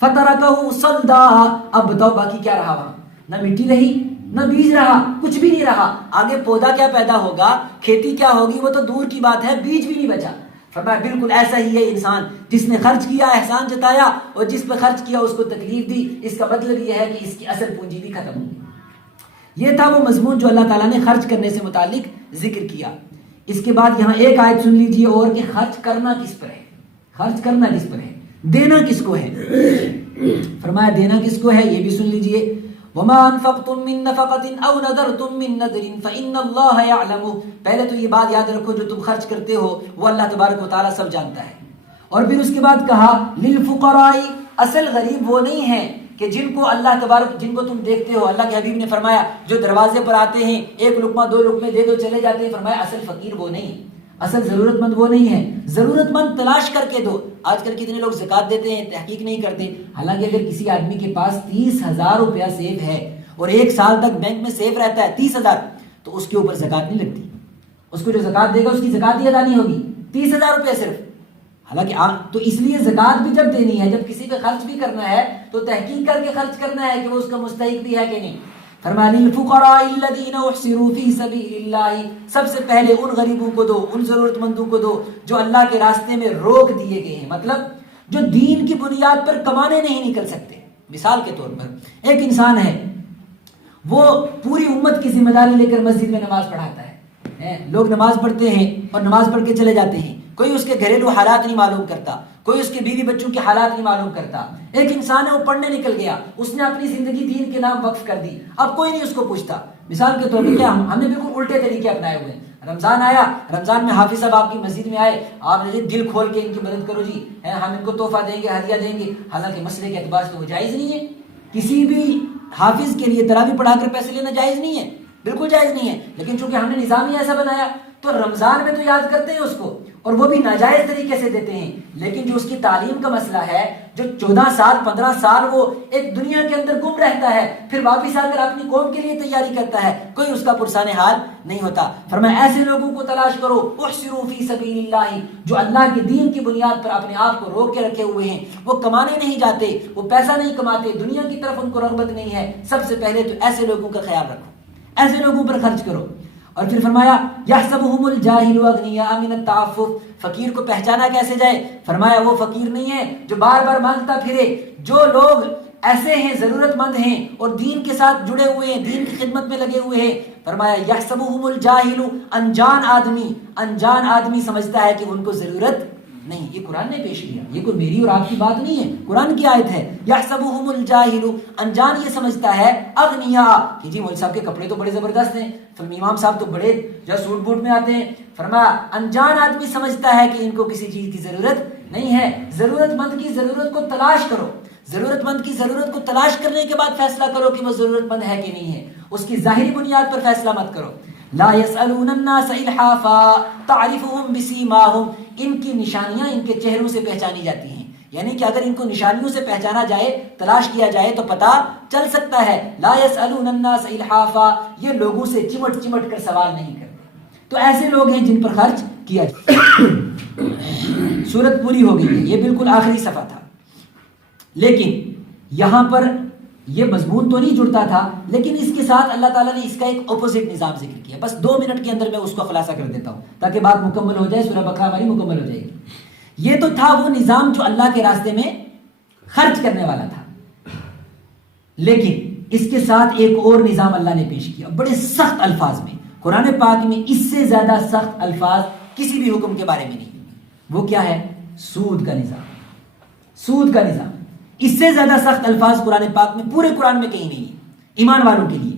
فترکہ صلدا, اب بتاؤ باقی کیا رہا وہاں؟ نہ مٹی رہی, نہ بیج رہا, کچھ بھی نہیں رہا. آگے پودا کیا پیدا ہوگا, کھیتی کیا ہوگی, وہ تو دور کی بات ہے, بیج بھی نہیں بچا. فرمایا بالکل ایسا ہی ہے انسان, جس نے خرچ کیا, احسان جتایا, اور جس پہ خرچ کیا اس کو تکلیف دی. اس کا مطلب یہ ہے کہ اس کی اصل پونجی بھی ختم ہوگی. یہ تھا وہ مضمون جو اللہ تعالیٰ نے خرچ کرنے سے متعلق ذکر کیا. اس کے بعد یہاں ایک آیت سن لیجئے اور کہ خرچ کرنا کس پر ہے, خرچ کرنا کس پر ہے, دینا کس کو ہے. فرمایا دینا کس کو ہے یہ بھی سن لیجئے. وما انفقتم من نفقة او نذرتم من نذر فان الله يعلم. پہلے تو یہ بات یاد رکھو جو تم خرچ کرتے ہو وہ اللہ تبارک و تعالیٰ سب جانتا ہے. اور پھر اس کے بعد کہا للفقراء، اصل غریب وہ نہیں ہیں کہ جن کو اللہ تبارک، جن کو تم دیکھتے ہو. اللہ کے حبیب نے فرمایا جو دروازے پر آتے ہیں ایک لقمہ دو لقمے دے دو چلے جاتے ہیں، فرمایا اصل فقیر وہ نہیں، اصل ضرورت مند وہ نہیں ہے. ضرورت مند تلاش کر کے دو. آج کل کتنے لوگ زکوٰۃ دیتے ہیں تحقیق نہیں کرتے. حالانکہ اگر کسی آدمی کے پاس 30,000 روپیہ سیو ہے اور 1 سال تک بینک میں سیو رہتا ہے 30,000، تو اس کے اوپر زکوٰۃ نہیں لگتی. اس کو جو زکوٰۃ دے گا اس کی زکوٰۃ ہی ادا نہیں ہوگی. 30,000 روپیہ صرف. حالانکہ تو اس لیے زکوٰۃ بھی جب دینی ہے، جب کسی پہ خرچ بھی کرنا ہے تو تحقیق کر کے خرچ کرنا ہے کہ وہ اس کا مستحق بھی ہے کہ نہیں. فرمایا للفقراء الذین احصروا فی سبیل اللہ، سب سے پہلے ان غریبوں کو دو، ان ضرورت مندوں کو دو جو اللہ کے راستے میں روک دیے گئے ہیں، مطلب جو دین کی بنیاد پر کمانے نہیں نکل سکتے. مثال کے طور پر ایک انسان ہے، وہ پوری امت کی ذمہ داری لے کر مسجد میں نماز پڑھاتا ہے. لوگ نماز پڑھتے ہیں اور نماز پڑھ کے چلے جاتے ہیں، کوئی اس کے گھریلو حالات نہیں معلوم کرتا، کوئی اس کے بیوی بچوں کے حالات نہیں معلوم کرتا. ایک انسان ہے وہ پڑھنے نکل گیا، اس نے اپنی زندگی دین کے نام وقف کر دی، اب کوئی نہیں اس کو پوچھتا. مثال کے طور پر کیا ہم نے بالکل الٹے طریقے اپنائے ہوئے ہیں. رمضان آیا، رمضان میں حافظ صاحب آپ کی مسجد میں آئے، آپ نے دل کھول کے ان کی مدد کرو جی، ہم ان کو تحفہ دیں گے، ہدیہ دیں گے. حالانکہ مسئلے کے اعتبار سے وہ جائز نہیں ہے. کسی بھی حافظ کے لیے تراویح پڑھا کر پیسے لینا جائز نہیں ہے، بالکل جائز نہیں ہے. لیکن چونکہ ہم نے نظام ہی ایسا بنایا تو رمضان میں تو یاد کرتے ہیں اس کو، اور وہ بھی ناجائز طریقے سے دیتے ہیں. لیکن جو اس کی تعلیم کا مسئلہ ہے، جو 14 سال 15 سال وہ ایک دنیا کے اندر گم رہتا ہے، پھر واپس آ کر اپنی قوم کے لیے تیاری کرتا ہے، کوئی اس کا پرسان حال نہیں ہوتا. فرمایا ایسے لوگوں کو تلاش کرو، احصروا فی سبیل اللہ، جو اللہ کے دین کی بنیاد پر اپنے آپ کو روک کے رکھے ہوئے ہیں، وہ کمانے نہیں جاتے، وہ پیسہ نہیں کماتے، دنیا کی طرف ان کو رغبت نہیں ہے. سب سے پہلے تو ایسے لوگوں کا خیال رکھو، ایسے لوگوں پر خرچ کرو. اور پھر فرمایا یحسبهم الجاہل اغنیاء من التعفف، فقیر کو پہچانا کیسے جائے؟ فرمایا وہ فقیر نہیں ہے جو بار بار مانگتا پھرے. جو لوگ ایسے ہیں، ضرورت مند ہیں اور دین کے ساتھ جڑے ہوئے ہیں، دین کی خدمت میں لگے ہوئے ہیں. فرمایا یحسبهم الجاہل، انجان آدمی سمجھتا ہے کہ ان کو ضرورت نہیں. یہ قرآن نے پیش کیا، یہ کوئی میری اور آپ کی بات نہیں ہے، قرآن کی آیت ہے. یحسبهم الجاہل، انجان یہ سمجھتا ہے، اغنیاء کہ جی مولوی صاحب کے کپڑے تو بڑے زبردست ہیں، امام صاحب تو بڑے جو سوٹ بوٹ میں آتے ہیں. فرمایا انجان آدمی سمجھتا ہے کہ ان کو کسی چیز کی ضرورت نہیں ہے. ضرورت مند کی ضرورت کو تلاش کرو، ضرورت مند کی ضرورت کو تلاش کرنے کے بعد فیصلہ کرو کہ وہ ضرورت مند ہے کہ نہیں ہے. اس کی ظاہری بنیاد پر فیصلہ مت کرو. لا يسألون الناس الحافا تعرفهم بسیماہم، ان کی نشانیاں ان کے چہروں سے پہچانی جاتی ہیں. یعنی کہ اگر ان کو نشانیوں سے پہچانا جائے، تلاش کیا جائے تو پتہ چل سکتا ہے. لا يسألون الناس الحافا، یہ لوگوں سے چمٹ چمٹ کر سوال نہیں کرتے. تو ایسے لوگ ہیں جن پر خرچ کیا جائے. سورت پوری ہو گئی ہے، یہ بالکل آخری صفحہ تھا. لیکن یہاں پر یہ مضمون تو نہیں جڑتا تھا، لیکن اس کے ساتھ اللہ تعالیٰ نے اس کا ایک اپوزٹ نظام ذکر کیا. بس 2 منٹ کے اندر میں اس کو خلاصہ کر دیتا ہوں تاکہ بات مکمل ہو جائے، سورہ بقرہ ہماری مکمل ہو جائے گی. یہ تو تھا وہ نظام جو اللہ کے راستے میں خرچ کرنے والا تھا، لیکن اس کے ساتھ ایک اور نظام اللہ نے پیش کیا بڑے سخت الفاظ میں. قرآن پاک میں اس سے زیادہ سخت الفاظ کسی بھی حکم کے بارے میں نہیں. وہ کیا ہے؟ سود کا نظام. سود کا نظام، اس سے زیادہ سخت الفاظ قرآن پاک میں پورے قرآن میں کہیں نہیں ہے ایمان والوں کے لیے.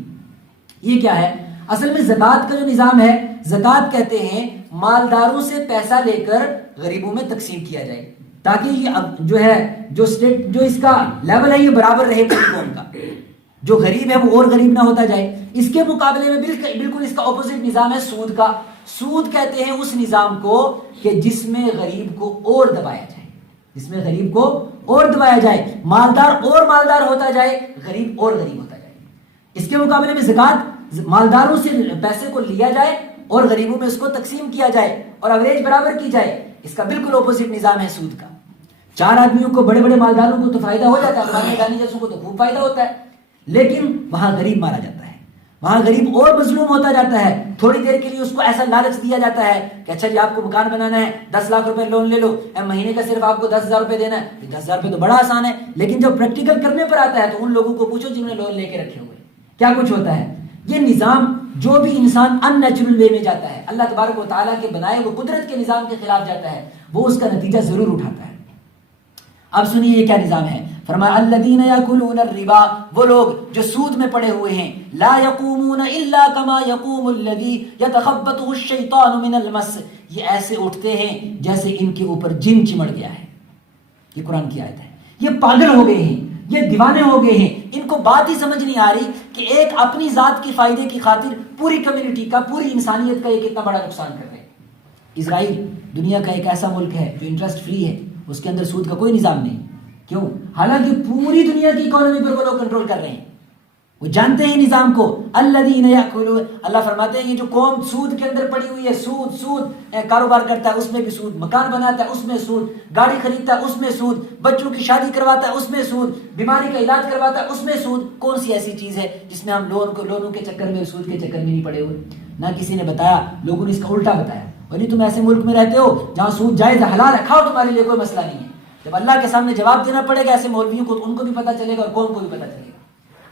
یہ کیا ہے؟ اصل میں زکوٰۃ کا جو نظام ہے، زکوٰۃ کہتے ہیں مالداروں سے پیسہ لے کر غریبوں میں تقسیم کیا جائے تاکہ یہ جو ہے جو اسٹیٹ جو اس کا لیول ہے یہ برابر رہے پوری قوم کا. جو غریب ہے وہ اور غریب نہ ہوتا جائے. اس کے مقابلے میں بالکل اس کا اپوزٹ نظام ہے سود کا. سود کہتے ہیں اس نظام کو کہ جس میں غریب کو اور دبایا جائے، جس میں غریب کو اور دبایا جائے، مالدار اور مالدار ہوتا جائے، غریب اور غریب ہوتا جائے. اس کے مقابلے میں زکوٰۃ مالداروں سے پیسے کو لیا جائے اور غریبوں میں اس کو تقسیم کیا جائے اور اوریج برابر کی جائے. اس کا بالکل اپوزٹ نظام ہے سود کا. 4 آدمیوں کو، بڑے بڑے مالداروں کو تو فائدہ ہو جاتا ہے، خانے دانی جیسوں کو تو خوب فائدہ ہوتا ہے، لیکن وہاں غریب مارا جاتا ہے، وہاں غریب اور مظلوم ہوتا جاتا ہے. تھوڑی دیر کے لیے اس کو ایسا لالچ دیا جاتا ہے کہ اچھا جی آپ کو مکان بنانا ہے، 10 لاکھ روپے لون لے لو، مہینے کا صرف آپ کو 10,000 روپے دینا ہے. 10,000 روپے تو بڑا آسان ہے، لیکن جب پریکٹیکل کرنے پر آتا ہے تو ان لوگوں کو پوچھو جنہوں نے لون لے کے رکھے ہوئے کیا کچھ ہوتا ہے. یہ نظام جو بھی انسان ان نیچرل وے میں جاتا ہے، اللہ تبارک و تعالیٰ کے بنائے وہ قدرت کے نظام کے خلاف جاتا ہے، وہ اس کا نتیجہ ضرور اٹھاتا ہے. اب سنیے یہ کیا نظام ہے. فرمایا الذین یاکلون الربا، وہ لوگ جو سود میں پڑے ہوئے ہیں، لا یقومون الا کما یقوم الذی یتخبطہ الشیطان من المس، یہ ایسے اٹھتے ہیں جیسے ان کے اوپر جن چمڑ گیا ہے. یہ قرآن کی آیت ہے. یہ پاگل ہو گئے ہیں، یہ دیوانے ہو گئے ہیں، ان کو بات ہی سمجھ نہیں آ رہی کہ ایک اپنی ذات کے فائدے کی خاطر پوری کمیونٹی کا، پوری انسانیت کا یہ کتنا بڑا نقصان کر رہے ہیں. اسرائیل دنیا کا ایک ایسا ملک ہے جو انٹرسٹ فری ہے، اس کے اندر سود کا کوئی نظام نہیں. کیوں؟ حالانکہ پوری دنیا کی اکانومی پر وہ لوگ کنٹرول کر رہے ہیں، وہ جانتے ہیں نظام کو. الذین یاکلون، اللہ فرماتے ہیں یہ جو قوم سود کے اندر پڑی ہوئی ہے، سود کاروبار کرتا ہے اس میں بھی سود، مکان بناتا ہے اس میں سود، گاڑی خریدتا ہے اس میں سود، بچوں کی شادی کرواتا ہے اس میں سود، بیماری کا علاج کرواتا ہے اس میں سود. کون سی ایسی چیز ہے جس میں ہم لونوں کے چکر میں، سود کے چکر میں نہیں پڑے ہوئے؟ نہ کسی نے بتایا، لوگوں نے اس کا الٹا بتایا. اور نہیں، تم ایسے ملک میں رہتے ہو جہاں سود جائز حلال ہے، کھاؤ، تمہارے لیے کوئی مسئلہ نہیں ہے. جب اللہ کے سامنے جواب دینا پڑے گا ایسے مولویوں کو، ان کو بھی پتہ چلے گا اور قوم کو بھی پتہ چلے گا.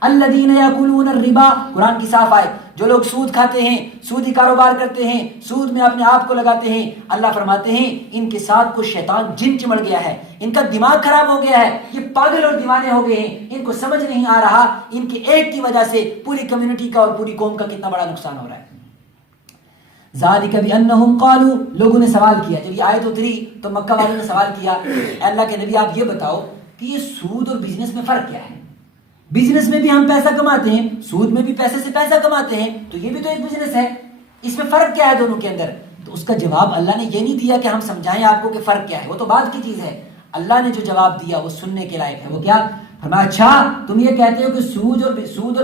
الذین یاکلون الربا، قرآن کی صاف آیت، جو لوگ سود کھاتے ہیں، سودی کاروبار کرتے ہیں، سود میں اپنے آپ کو لگاتے ہیں، اللہ فرماتے ہیں ان کے ساتھ کوئی شیطان جن چمڑ گیا ہے، ان کا دماغ خراب ہو گیا ہے، یہ پاگل اور دیوانے ہو گئے ہیں، ان کو سمجھ نہیں آ رہا ان کے ایک کی وجہ سے پوری کمیونٹی کا اور پوری قوم کا کتنا بڑا نقصان ہو رہا ہے. ذالک بانہم قالوا، لوگوں نے سوال کیا. جب یہ آیت اتری تو مکہ والوں نے سوال کیا، اے اللہ کے نبی آپ یہ بتاؤ کہ یہ سود اور بزنس میں فرق کیا ہے؟ بزنس میں بھی ہم پیسہ کماتے ہیں، سود میں بھی پیسے سے پیسہ کماتے ہیں، تو یہ بھی تو ایک بزنس ہے، اس میں فرق کیا ہے دونوں کے اندر؟ تو اس کا جواب اللہ نے یہ نہیں دیا کہ ہم سمجھائیں آپ کو کہ فرق کیا ہے، وہ تو بعد کی چیز ہے. اللہ نے جو جواب دیا وہ سننے کے لائق ہے. وہ کیا؟ فرمایا اچھا تم یہ کہتے ہو کہ سود اور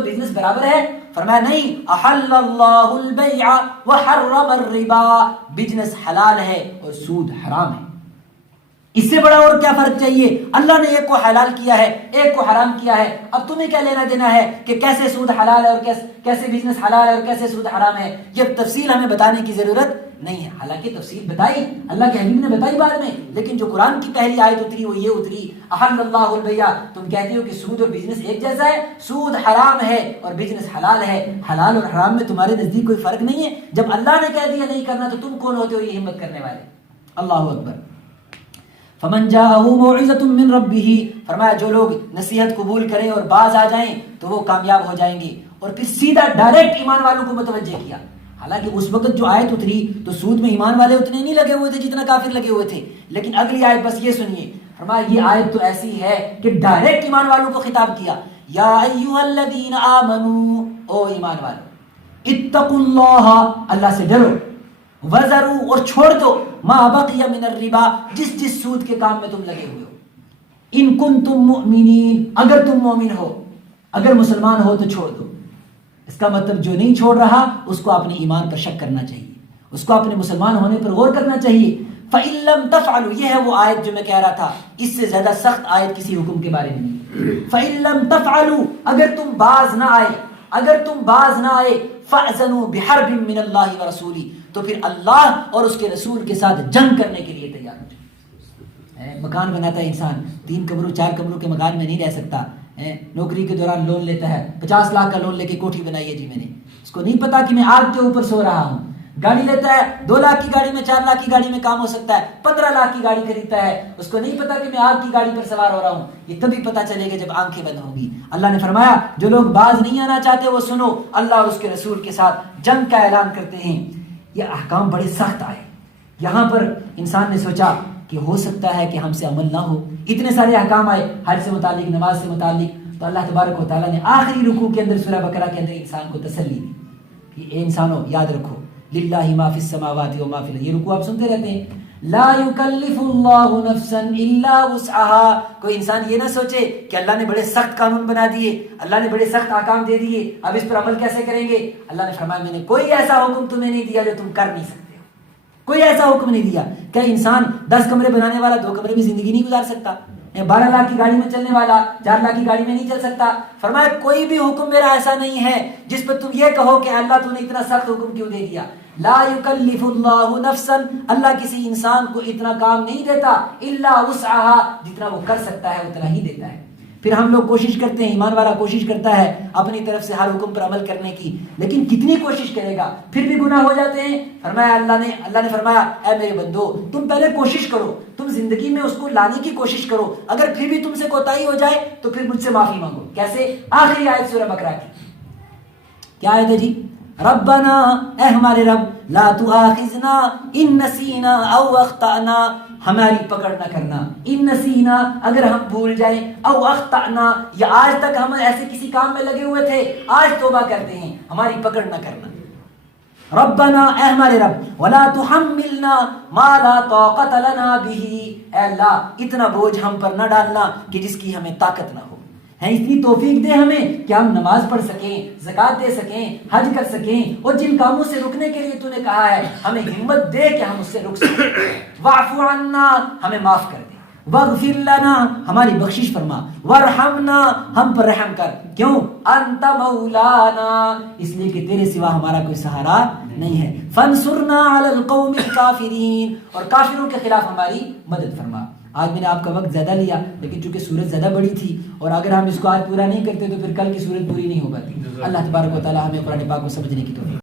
بزنس برابر ہے؟ فرمایا نہیں، احل اللہ البیع وحرم الربا، بزنس حلال ہے اور سود حرام ہے. اس سے بڑا اور کیا فرق چاہیے؟ اللہ نے ایک کو حلال کیا ہے، ایک کو حرام کیا ہے. اب تمہیں کیا لینا دینا ہے کہ کیسے سود حلال ہے اور کیسے بزنس حلال ہے اور کیسے سود حرام ہے؟ یہ تفصیل ہمیں بتانے کی ضرورت نہیں ہے. حالانکہ تفصیل بتائی، اللہ کے حبیب نے بتائی بعد میں، لیکن جو قرآن کی پہلی آیت اتری وہ یہ اتری، احل اللہ البیع. تم کہتے ہو کہ سود اور بزنس ایک جیسا ہے، سود حرام ہے اور بزنس حلال ہے. حلال اور حرام میں تمہارے نزدیک کوئی فرق نہیں ہے؟ جب اللہ نے کہہ دیا نہیں کرنا تو تم کون ہوتے ہو یہ ہمت کرنے والے؟ اللہ اکبر. فمن جاءه موعظة من ربه، فرمایا جو لوگ نصیحت قبول کریں اور باز آ جائیں تو وہ کامیاب ہو جائیں گے. اور پھر سیدھا ڈائریکٹ ایمان والوں کو متوجہ کیا. حالانکہ اس وقت جو آیت اتری تو سود میں ایمان والے اتنے نہیں لگے ہوئے تھے جتنا کافر لگے ہوئے تھے، لیکن اگلی آیت بس یہ سنیے، فرمایا یہ آیت تو ایسی ہے کہ ڈائریکٹ ایمان والوں کو خطاب کیا. یا ایھا الذین آمنوا، او ایمان والو، اتقوا اللہ، اللہ سے ڈرو، وذروا، اور چھوڑ دو، ما بقی من الربا، جس سود کے کام میں تم لگے ہوئے ہو، ان کنتم مؤمنین، اگر تم مومن ہو، اگر مسلمان ہو تو چھوڑ دو. اس کا مطلب جو نہیں چھوڑ رہا اس کو اپنے ایمان پر شک کرنا چاہیے، اس کو اپنے مسلمان ہونے پر غور کرنا چاہیے. فَإِن لَمْ تَفْعَلُوا، یہ ہے وہ آیت جو میں کہہ رہا تھا، اس سے زیادہ سخت آیت کسی حکم کے بارے میں نہیں. فَإِن لَمْ تَفْعَلُوا، اگر تم باز نہ آئے، اگر تم باز نہ آئے، فَأْذَنُوا بِحَرْبٍ مِّنَ اللَّهِ وَرَسُولِهِ، تو پھر اللہ اور اس کے رسول کے ساتھ جنگ کرنے کے لیے تیار ہو جائے. مکان بناتا ہے انسان، 3 کمروں 4 کمروں کے مکان میں نہیں رہ سکتا. نوکری کے دوران لون لیتا ہے، 50 لاکھ کا لون لے کے کوٹھی بنائی ہے جی میں نے، اس کو نہیں پتا کہ میں آگ کے اوپر سو رہا ہوں. گاڑی لیتا ہے، 2 لاکھ کی گاڑی میں 4 لاکھ کی گاڑی میں کام ہو سکتا ہے، 15 لاکھ کی گاڑی خریدتا ہے، اس کو نہیں پتا کہ میں آگ کی گاڑی پر سوار ہو رہا ہوں. یہ تبھی پتا چلے گا جب آنکھیں بند ہوں گی. اللہ نے فرمایا جو لوگ باز نہیں آنا چاہتے وہ سنو، اللہ اور اس کے رسول کے ساتھ جنگ کا اعلان کرتے ہیں. یہ احکام بڑے سخت آئے. یہاں پر انسان نے سوچا کہ ہو سکتا ہے کہ ہم سے عمل نہ ہو، اتنے سارے احکام آئے حج سے متعلق، نماز سے متعلق. تو اللہ تبارک و تعالیٰ نے آخری رکوع کے اندر سورہ بقرہ کے اندر انسان کو تسلی دی کہ اے انسانو یاد رکھو، للہ ما فی السماوات و ما فی الارض. یہ رکوع آپ سنتے رہتے ہیں، لا یکلف اللہ نفسا الا وسعها. کوئی انسان یہ نہ سوچے کہ اللہ نے بڑے سخت قانون بنا دیے، اللہ نے بڑے سخت احکام دے دیے، اب اس پر عمل کیسے کریں گے؟ اللہ نے فرمایا میں نے کوئی ایسا حکم تمہیں نہیں دیا جو تم کر نہیں سکتے ہو، کوئی ایسا حکم نہیں دیا. کیا انسان 10 کمرے بنانے والا 2 کمرے میں زندگی نہیں گزار سکتا؟ 12 لاکھ کی گاڑی میں چلنے والا 4 لاکھ کی گاڑی میں نہیں چل سکتا؟ فرمایا کوئی بھی حکم میرا ایسا نہیں ہے جس پر تم یہ کہو کہ اللہ تو نے اتنا سخت حکم کیوں دے دیا. لا یکلف اللہ نفسا، اللہ کسی انسان کو اتنا کام نہیں دیتا، الا وسعها، جتنا وہ کر سکتا ہے اتنا ہی دیتا ہے. پھر ہم لوگ کوشش کرتے ہیں، ایمان والا کوشش کرتا ہے اپنی طرف سے ہر حکم پر عمل کرنے کی، لیکن کتنی کوشش کرے گا، پھر بھی گناہ ہو جاتے ہیں۔ فرمایا اللہ نے فرمایا اے میرے بندو تم پہلے کوشش کرو، تم زندگی میں اس کو لانے کی کوشش کرو، اگر پھر بھی تم سے کوتاہی ہو جائے تو پھر مجھ سے معافی مانگو۔ کیسے؟ آخری آیت سورہ بقرہ کی کیا آیت ہے جی؟ ربنا اے ہمارے رب، لا تؤاخذنا ان نسینا او اخطأنا، ہماری پکڑ نہ کرنا، ان نسینا اگر ہم بھول جائیں، او اخطأنا یا آج تک ہم ایسے کسی کام میں لگے ہوئے تھے آج توبہ کرتے ہیں، ہماری پکڑ نہ کرنا۔ ربنا اے ہمارے رب، ولا تحملنا ما لا طاقت لنا به، اے اللہ اتنا بوجھ ہم پر نہ ڈالنا کہ جس کی ہمیں طاقت نہ ہو، ہے اتنی توفیق دے ہمیں کہ ہم نماز پڑھ سکیں، زکوٰۃ دے سکیں، حج کر سکیں، اور جن کاموں سے رکنے کے لیے تو نے کہا ہے ہمیں ہمت دے کہ ہم اس سے رک سکیں۔ واعف عنا، ہمیں معاف کر دے، واغفر لنا، ہماری بخشش فرما، وارحمنا، ہم پر رحم کر، کیوں؟ انت مولانا، اس لیے کہ تیرے سوا ہمارا کوئی سہارا نہیں ہے، فانصرنا علی القوم الکافرین، اور کافروں کے خلاف ہماری مدد فرما۔ آج میں نے آپ کا وقت زیادہ لیا، لیکن چونکہ سورت زیادہ بڑی تھی اور اگر ہم اس کو آج پورا نہیں کرتے تو پھر کل کی سورت پوری نہیں ہو پاتی۔ اللہ تبارک و تعالی ہمیں قرآن پاک کو سمجھنے کی توفیق